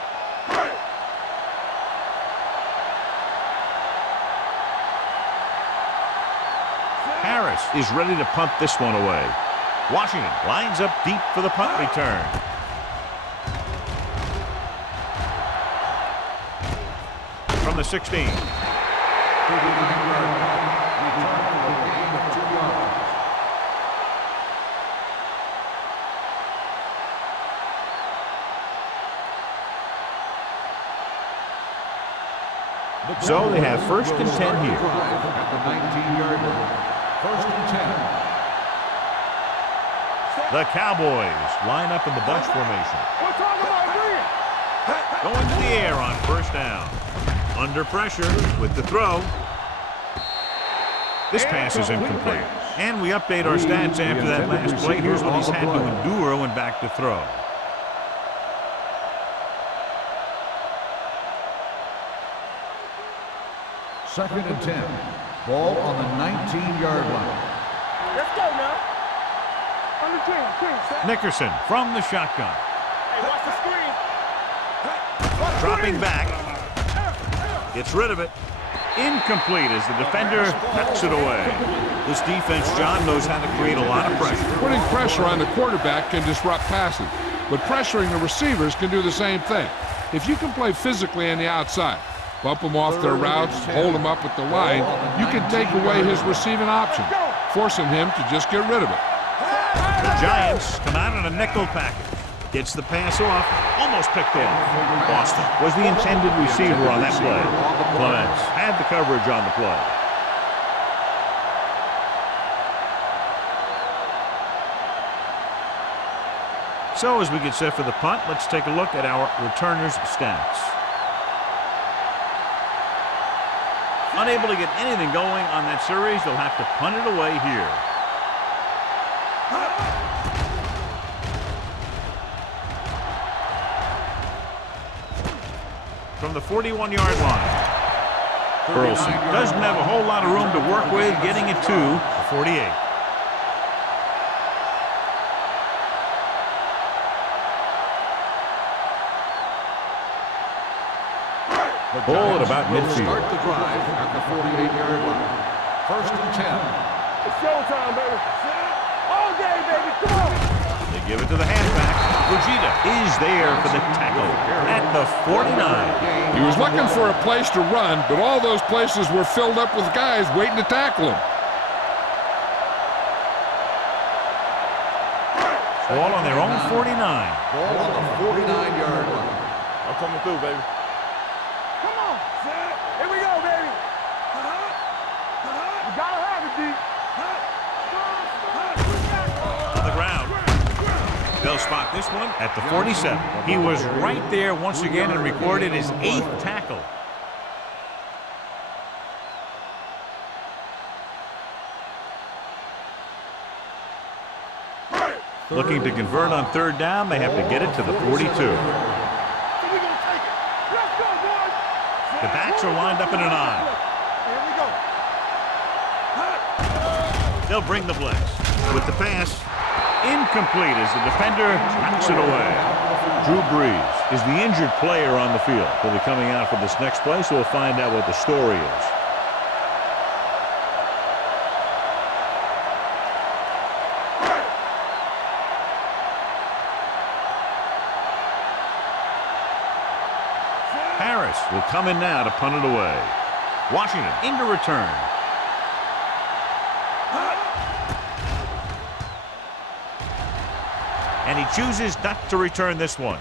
Harris is ready to punt this one away. Washington lines up deep for the punt return. From the 16. So they have first and 10 here. At the 19-yard line. First and 10. The Cowboys line up in the bunch formation. We're talking about agreeing. Going to the air on first down. Under pressure with the throw. This pass is incomplete. And we update our stats after that last play. Here's what he's had to endure when back to throw. Second and 10. Ball on the 19-yard line. Let's go now. Under 10. Nickerson from the shotgun. Hey, watch the screen. Dropping back. Gets rid of it. Incomplete as the defender knocks it away. This defense, John, knows how to create a lot of pressure. Putting pressure on the quarterback can disrupt passes, but pressuring the receivers can do the same thing. If you can play physically on the outside, bump them off their routes, hold them up at the line, you can take away his receiving option, forcing him to just get rid of it. The Giants come out in a nickel package. Gets the pass off, almost picked off. Boston was the intended receiver on that play. Clements had the coverage on the play. So as we get set for the punt, let's take a look at our returners' stats. Unable to get anything going on that series, they'll have to punt it away here. From the 41-yard line. Burleson doesn't have a whole lot of room to work with, getting it to the 48. Ball at about midfield. Start the drive at the 48-yard line. First and 10. It's showtime, baby. All day, baby. Come on. They give it to the halfback. Fujita is there for the tackle at the 49. He was looking for a place to run, but all those places were filled up with guys waiting to tackle him. Ball on their own 49. Ball on the 49-yard line. I'm coming through, baby. Come on. Here we go, baby. You gotta have it, D. On the ground. They'll spot this one at the 47. He was right there once again and recorded his 8th tackle. Looking to convert on third down, they have to get it to the 42. The backs are lined up in an eye. They'll bring the blitz. With the pass, incomplete as the defender knocks it away. Drew Brees is the injured player on the field. He'll be coming out for this next play, so we'll find out what the story is. Harris will come in now to punt it away. Washington into return. And he chooses not to return this one.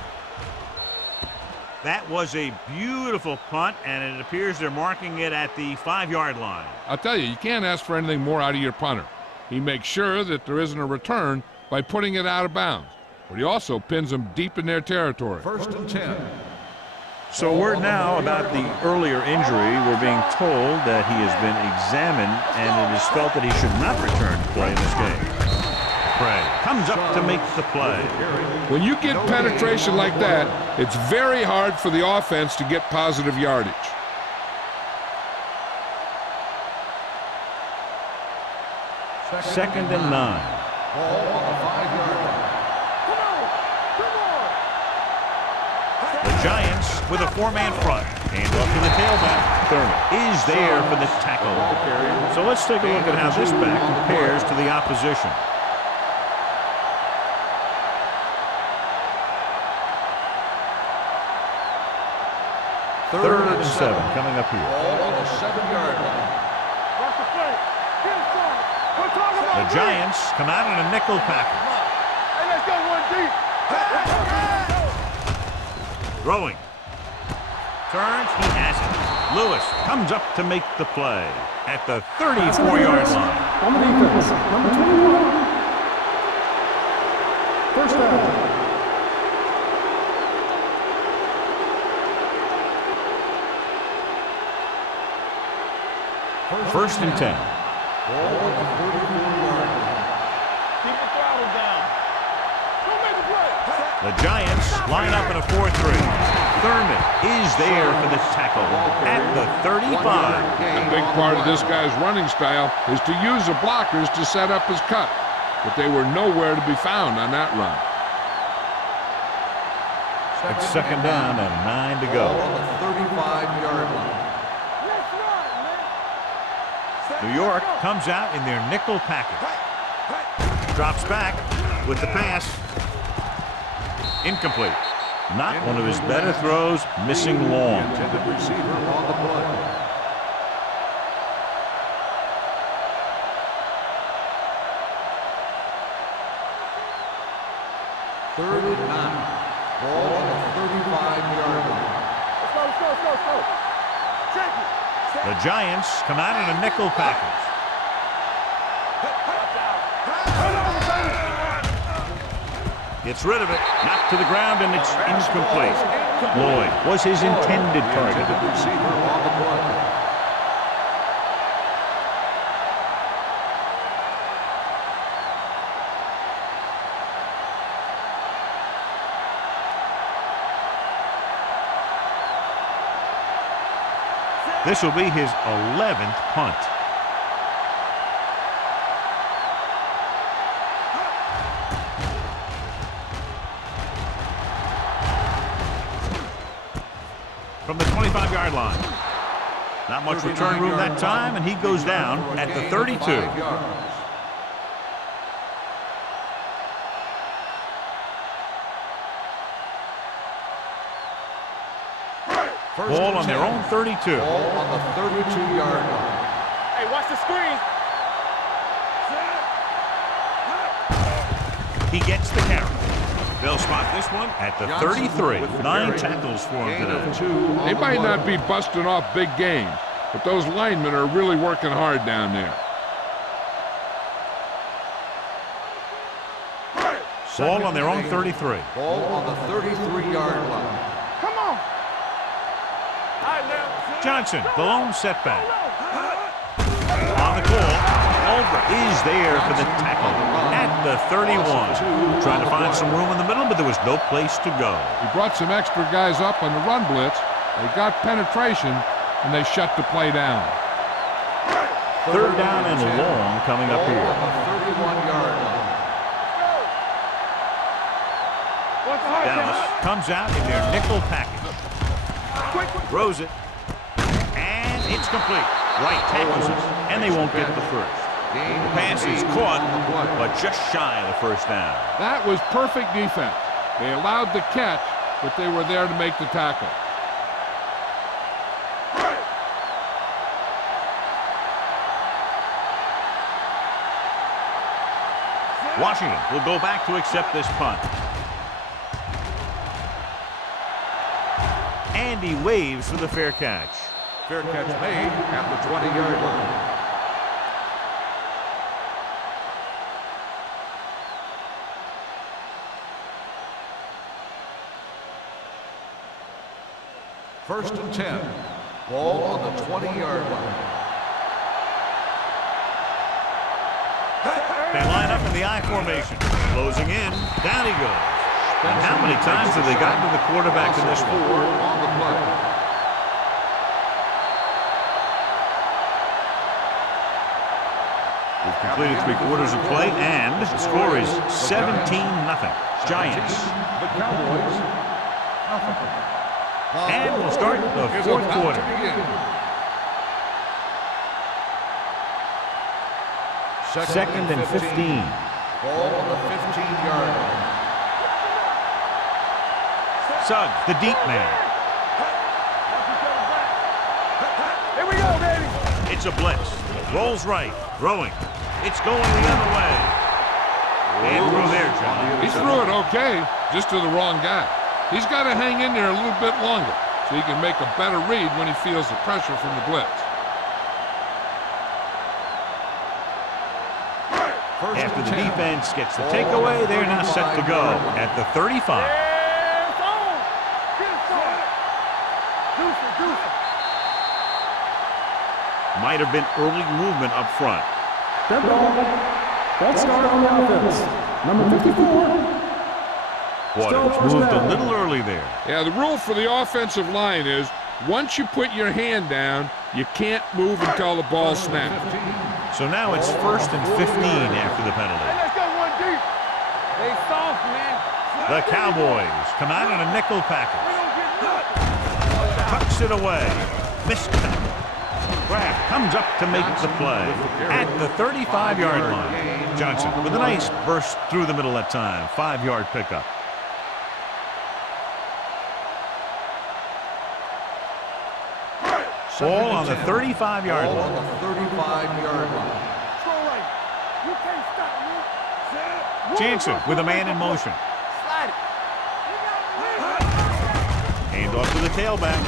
That was a beautiful punt, and it appears they're marking it at the 5-yard line. I'll tell you, you can't ask for anything more out of your punter. He makes sure that there isn't a return by putting it out of bounds, but he also pins them deep in their territory. First and 10. So word now about the earlier injury. We're being told that he has been examined, and it is felt that he should not return to play in this game. Craig comes up to make the play. When you get penetration like that, it's very hard for the offense to get positive yardage. Second and 9. Ball on the 5-yard line. The Giants with a 4-man front. Hand off to the tailback. Thurman is there for the tackle. So let's take a look at how this back compares to the opposition. Third and 7 coming up here. Ball on the 7-yard line. Watch the play. Get it started. We're talking about The Giants come out in a nickel package. Hey, let's go one deep. Throwing. Turns. He has it. Lewis comes up to make the play at the 34-yard line. On the defense, number 21. First down. First and 10. Ball at the 34-yard line. Keep the throttle down. Go make the play. The Giants line up in a 4-3. Thurman is there for the tackle at the 35. A big part of this guy's running style is to use the blockers to set up his cut, but they were nowhere to be found on that run. It's second down and 9 to go. Ball on the 35-yard line. New York comes out in their nickel package. Drops back with the pass. Incomplete. Not one of his better throws, missing long. Intended receiver on the play. Third and 9. Ball on the 35-yard line. Let's go. Check it. The Giants come out in a nickel package. Gets rid of it, knocked to the ground, and it's incomplete. Lloyd was his intended target. Intended receiver on the play. This will be his 11th punt. From the 25-yard line. Not much return room that time, and he goes down at the 32. Ball on their own 32. Ball on the 32-yard line. Hey, watch the screen. He gets the carry. They'll spot this one at the 33. 9 tackles for him today. They might not be busting off big games, but those linemen are really working hard down there. Ball on their own 33. Ball on the 33-yard line. Come on. All right, now. Johnson, the lone setback. On the call, Ulbrich is there for the tackle at the 31. Trying to find some room in the middle, but there was no place to go. He brought some extra guys up on the run blitz. They got penetration, and they shut the play down. Third down and long coming up here. Ball on the 31-yard line. Dallas comes out in their nickel package. Throws it. And it's complete. Wright tackles it. And they won't get the first. The pass is caught, but just shy of the first down. That was perfect defense. They allowed the catch, but they were there to make the tackle. Washington will go back to accept this punt. And he waves for the fair catch. Fair catch made at the 20-yard line. First and 10. Ball on the 20-yard line. They line up in the I formation. Closing in. Down he goes. And how many times have they gotten to the quarterback in this Four on the play. We've completed 3/4 of play, and the score is 17-0. Giants. The Cowboys. And we'll start the fourth quarter. Second and 15. Ball on the 15-yard line. Suggs, the deep man. Here we go, baby. It's a blitz. Rolls right. Throwing. It's going the other way. And through there, John. He threw it okay, just to the wrong guy. He's got to hang in there a little bit longer. so he can make a better read when he feels the pressure from the blitz. After the defense gets the takeaway, they're now set to go at the 35. Might have been early movement up front. Dead ball. Ball start on the offense. Number 54. Waters moved a little early there. Yeah, the rule for the offensive line is once you put your hand down, you can't move until the ball snaps. So now it's 1st and 15 after the penalty. Hey, let's go one deep. They soft, man. The Cowboys come out in a nickel package. Tucks it away. Missed tackle. Kraft comes up to make the play at the 35-yard line. Johnson with a nice burst through the middle that time. 5-yard pickup. Ball on the 35-yard line. On the 35-yard line. You can't stop me. Jansen with a man in motion. Slide it. Hand off to the tailback.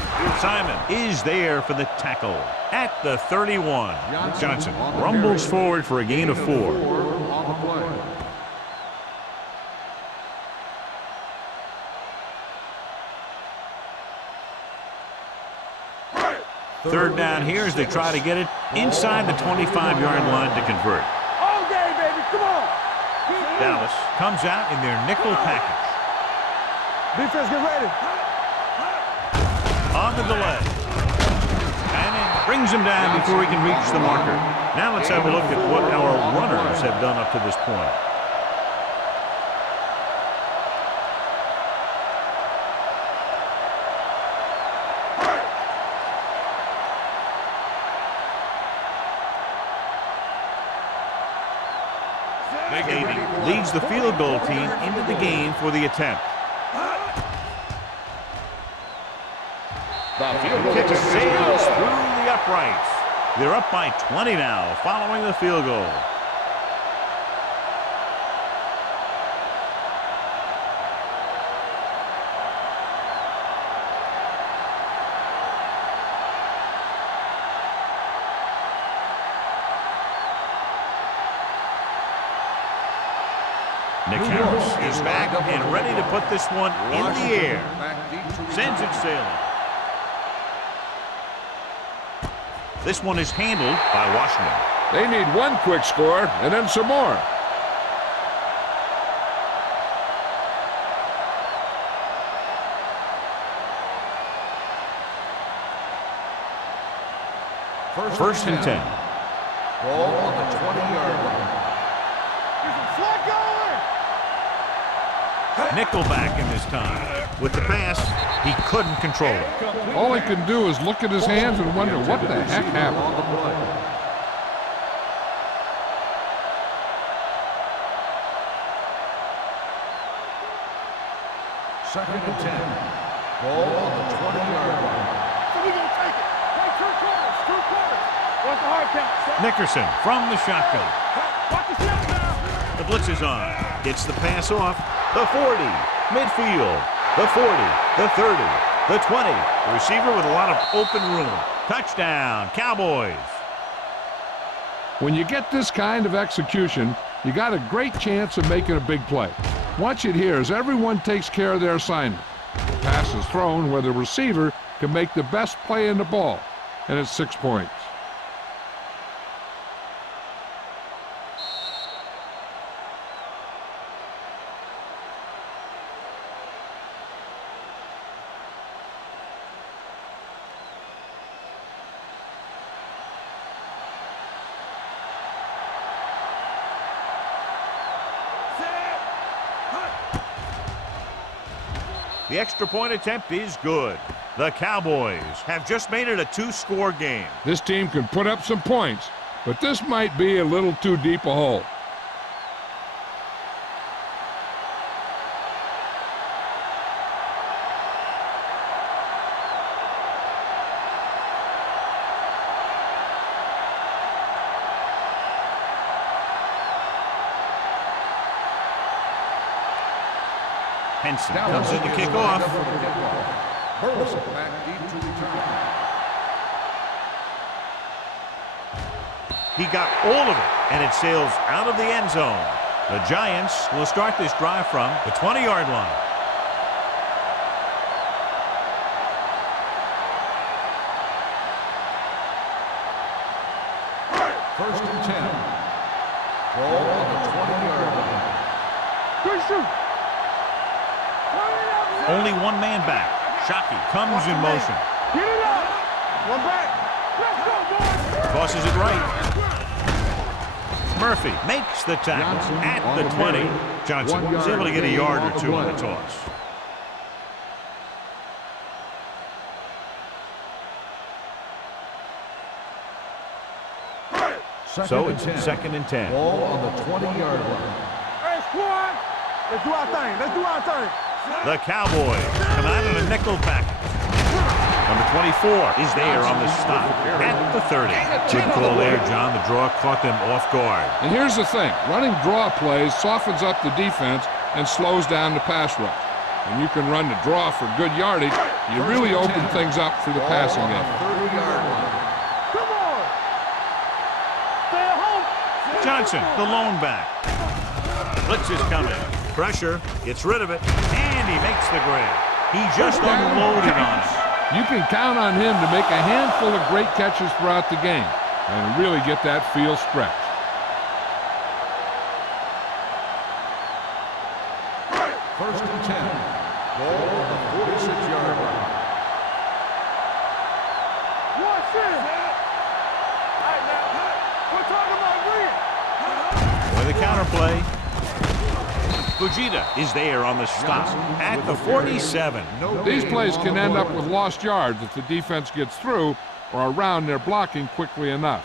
Simon is there for the tackle at the 31. Johnson rumbles forward for a gain of 4. On the play. Third down here as they try to get it inside the 25-yard line to convert. All day, baby. Come on. Dallas comes out in their nickel package. Defense, get ready. On the delay. And it brings him down before he can reach the marker. Now let's have a look at what our runners have done up to this point. Navy leads the field goal team into the game for the attempt. The field goal kick sails through the uprights. They're up by 20 now following the field goal. Nick Harris is back and ready to put this one in the air. Sends it sailing. This one is handled by Washington. They need one quick score and then some more. First and 10. Ball on the 20-yard line. Nickelback in this time. With the pass, he couldn't control it. All he can do is look at his hands and wonder what the heck happened. On the play. Second and 10. Ball on the 20-yard line. So we gonna take it. Play two quarters. What's the hard count? Nickerson from the shotgun. Watch the shot now. The blitz is on. Gets the pass off. The 40. Midfield. The 40. The 30. The 20. The receiver with a lot of open room. Touchdown, Cowboys. When you get this kind of execution, you got a great chance of making a big play. Watch it here as everyone takes care of their assignment. The pass is thrown where the receiver can make the best play in the ball, and it's 6 points. The extra point attempt is good. The Cowboys have just made it a 2-score game. This team can put up some points, but this might be a little too deep a hole. Henson comes in to kick off. Burleson back deep to return. He got all of it, and it sails out of the end zone. The Giants will start this drive from the 20-yard line. First and 10. Ball on the 20-yard line. Good shoot. Only one man back. Shockey comes in motion. Get it up. One back. Let's go, boys. Tosses it right. Murphy makes the tackle at the 20. Johnson was able to get a yard or two on the toss. So it's second and 10. Ball on the 20-yard line. Hey, squad. Let's do our thing. Let's do our thing. The Cowboys come out in a nickel package. Number 24 is there on the stop at the 30. Good call there, John. The draw caught them off guard. And here's the thing. Running draw plays softens up the defense and slows down the pass rush. When you can run the draw for good yardage, you really open things up for the passing game. 30-yard line. Come on. Stay at home. Johnson, the lone back. Blitz is coming. Pressure, gets rid of it, and he makes the grab. He just unloaded on it. You can count on him to make a handful of great catches throughout the game and really get that field stretched. First and 10. Ball on the 46-yard line. Watch it. All right, now. We're talking about green. With a counterplay. Fujita is there on the stop at the 47. These plays can end up with lost yards if the defense gets through or around their blocking quickly enough.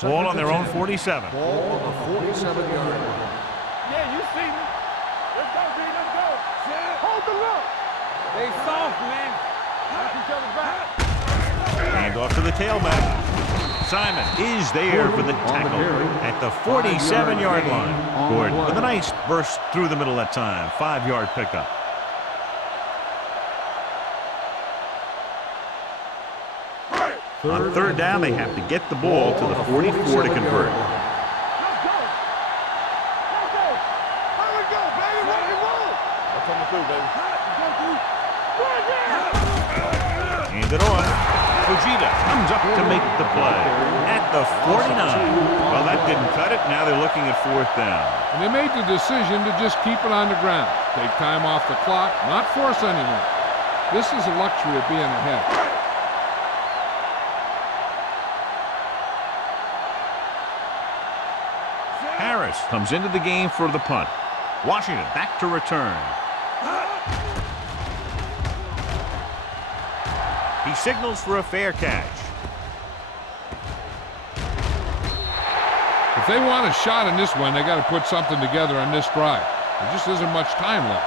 Ball on their own 47. Ball on the 47-yard line. Yeah, you see me. Let's go, B. Let's go. Hold the look. They soft, man. Knock each other back. Hand off to the tailback. Simon is there for the tackle at the 47-yard line. Gordon with a nice burst through the middle that time. 5-yard pickup. On third down, they have to get the ball to the 44 to convert. Let's go. Let's go. Here we go, baby. Rock and roll. I'm coming through, baby. Hand it on. Fujita comes up to make the play at the 49. Well, that didn't cut it. Now they're looking at fourth down. And they made the decision to just keep it on the ground. Take time off the clock, not force anything. This is a luxury of being ahead. Harris comes into the game for the punt. Washington back to return. He signals for a fair catch. If they want a shot in this one, they got to put something together on this drive. There just isn't much time left.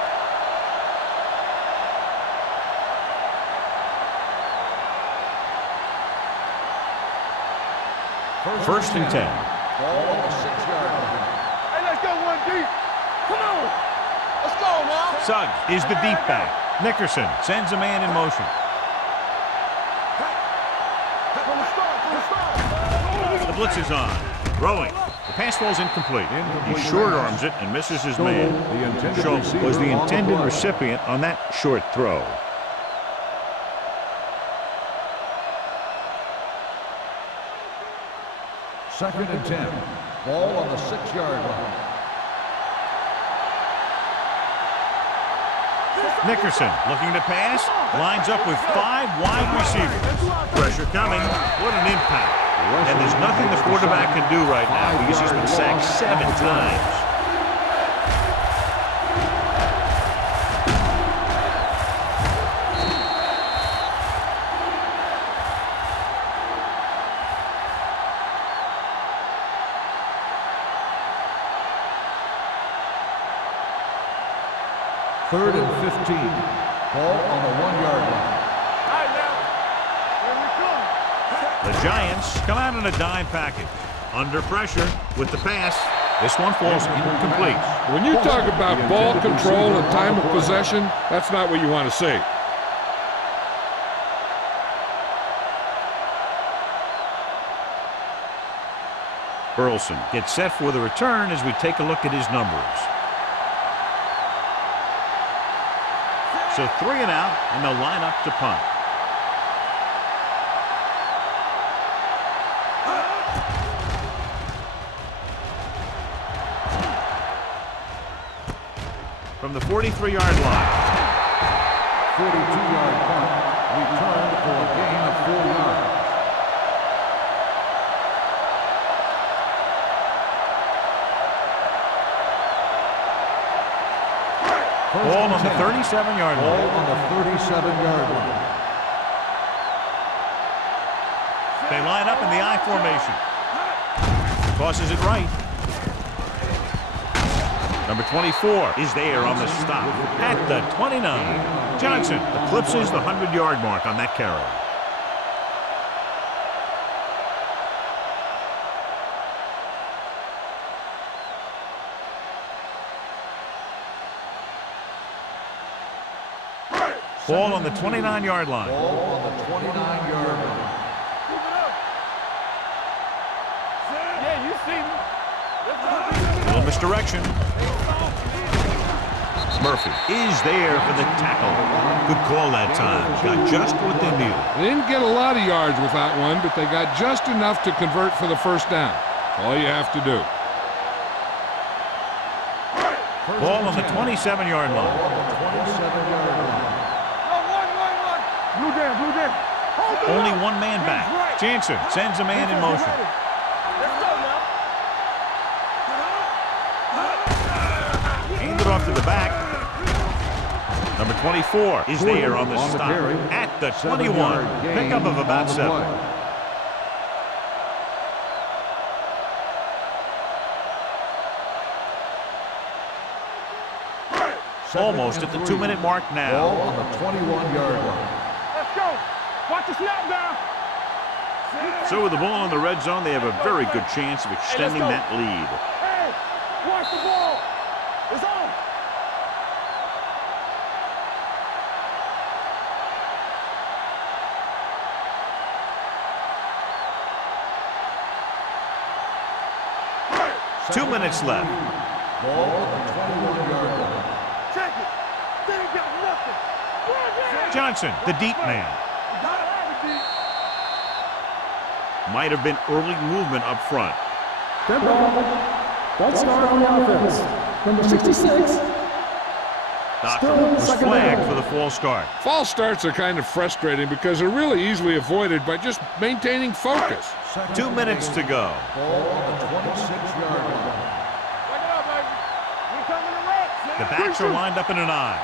First and 10. Ball on the 6-yard line. Hey, let's go one deep. Come on. Let's go now. Suggs is the deep back. Nickerson sends a man in motion. The blitz is on. Throwing. The pass falls incomplete. He short arms it and misses his man. Schultz was the intended recipient on that short throw. Second and 10. Ball on the 6-yard line. Nickerson looking to pass. Lines up with 5 wide receivers. Pressure coming. What an impact. And there's nothing the quarterback can do right now because he's been sacked 7 times. Third and 15. Ball on the 1-yard line. All right, now. Here we come. The Giants come out in a dime package. Under pressure with the pass. This one falls incomplete. When you talk about ball control and time of possession, that's not what you want to see. Burleson gets set for the return as we take a look at his numbers. So 3 and out, and they'll line up to punt. From the 43-yard line. 42-yard punt, returned for a gain of 4 yards. Ball on the 37-yard line. Ball on the 37-yard line. They line up in the I formation. Tosses it right. Number 24 is there on the stop at the 29. Johnson eclipses the 100-yard mark on that carry. Ball on the 29-yard line. Ball on the 29-yard line. Yeah, you see me. Little misdirection. Murphy is there for the tackle. Good call that time. Got just what they needed. They didn't get a lot of yards with that one, but they got just enough to convert for the first down. That's all you have to do. Ball on the 27-yard line. Ball on the 27-yard line. Blue down. Only one man back. Jansen sends a man in motion. Let's go now. Hand it off to the back. Number 24 is there on the stop at the 21. Pickup of about 7. Almost at the 2-minute mark now. Ball on the 21-yard line. Let's go. Watch the snap down. So with the ball in the red zone, they have a very good chance of extending that lead. Hey, watch the ball. It's on. Two minutes left. Ball on the 21-yard line. Check it. They ain't got nothing. Johnson, the deep man. Might have been early movement up front. Dead ball. False start on the offense. Number 66. Doctor was flagged for the false start. False starts are kind of frustrating because they're really easily avoided by just maintaining focus. 2 minutes to go. Ball on the 26-yard line. Wake it up, baby. We coming to wreck. The backs are lined up in an I.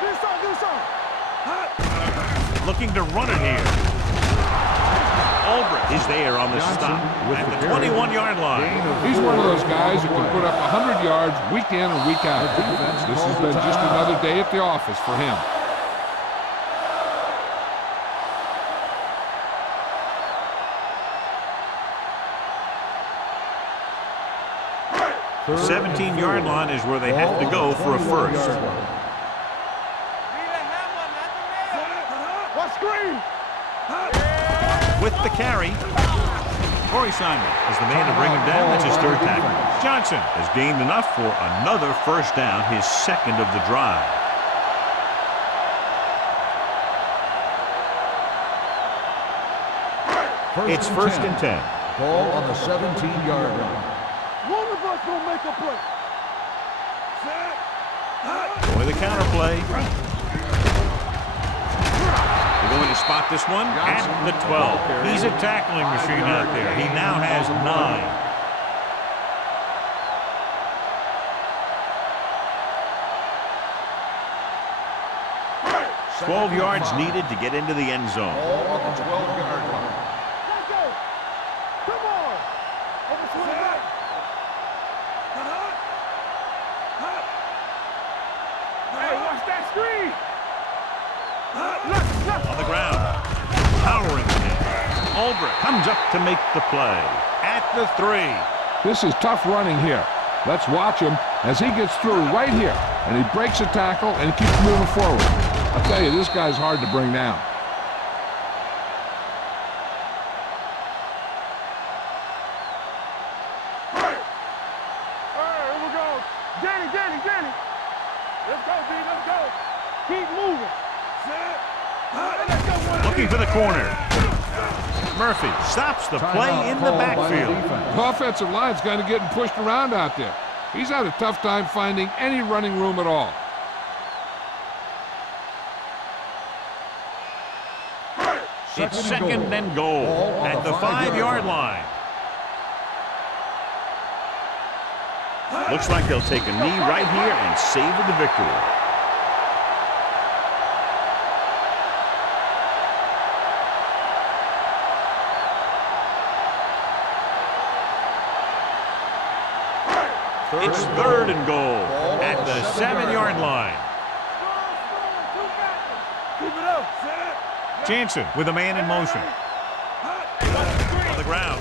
Do something. Looking to run it here. Albrecht is there on the stop at the 21-yard line. He's one of those guys who can put up 100 yards week in and week out. This has been just another day at the office for him. The 17-yard line is where they have to go for a first. What screen? With the carry, Corey Simon is the man to bring him down. That's his third tackle. Johnson has gained enough for another first down, his second of the drive. It's first and 10. Ball on the 17-yard line. One of us gonna make a play. Boy, the counter play. We're going to spot this one at the 12. He's a tackling machine out there. He now has 9. 12 yards needed to get into the end zone. Ball on the 12-yard line. Let's go. Come on. Over to the right. Hey, watch that screen. On the ground. Powering ahead. Albrecht comes up to make the play at the 3. This is tough running here. Let's watch him as he gets through right here. And he breaks a tackle and keeps moving forward. I'll tell you, this guy's hard to bring down. Hey, here we go. Danny. Let's go, D. Let's go. Keep moving. Looking for the corner. Murphy stops the play in the backfield. The offensive line's kind of getting pushed around out there. He's had a tough time finding any running room at all. It's second and goal at the 5-yard line. Looks like they'll take a knee right here and savor the victory. It's third and goal at the 7-yard line. Keep it up. Jansen with a man in motion. On the ground.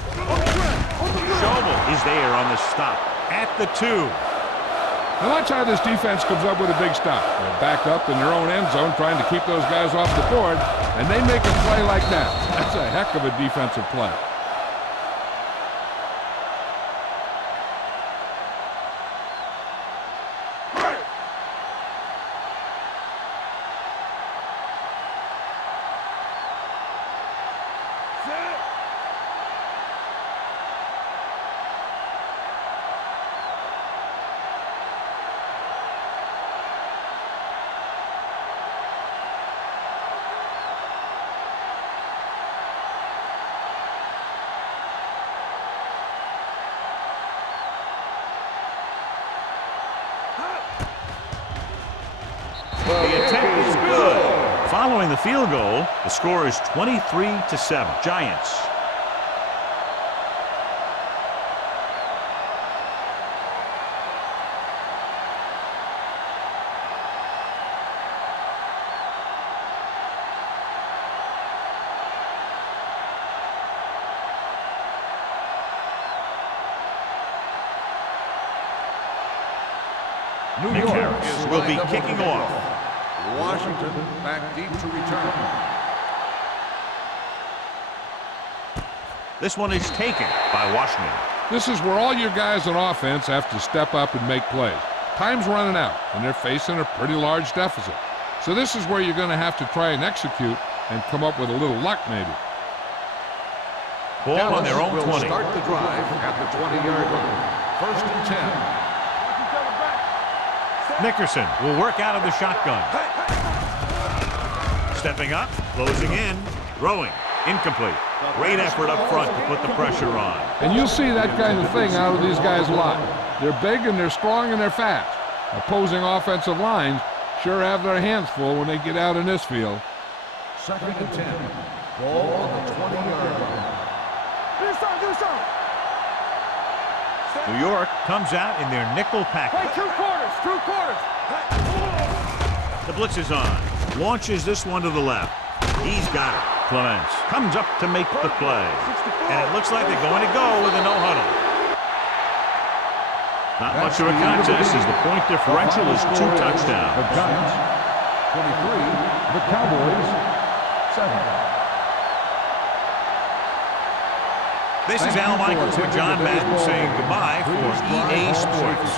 Schobel is there on the stop at the 2. Now watch how this defense comes up with a big stop. They're back up in their own end zone trying to keep those guys off the board, and they make a play like that. That's a heck of a defensive play. The attempt is good. Following the field goal, the score is 23-7. Giants. New Nick York Harris is will be lined up kicking on the off. kickoff. Washington back deep to return. This one is taken by Washington. This is where all your guys on offense have to step up and make plays. Time's running out, and they're facing a pretty large deficit. So this is where you're going to have to try and execute and come up with a little luck maybe. Ball on their own will 20. start the drive at the 20-yard line. First and 10. Nickerson will work out of the shotgun. Stepping up, closing in, throwing, incomplete. Great effort up front to put the pressure on. And you'll see that kind of thing out of these guys a lot. They're big and they're strong and they're fast. Opposing offensive lines sure have their hands full when they get out in this field. Second and 10. Ball on the 20-yard line. New York comes out in their nickel package. Play two quarters. The blitz is on. Launches this one to the left. He's got it. Clements comes up to make the play. And it looks like they're going to go with a no-huddle. Not much of a contest as the point differential is 2 touchdowns. The Giants, 23. The Cowboys, 7. This is Al Michaels with John Madden saying goodbye for EA Sports.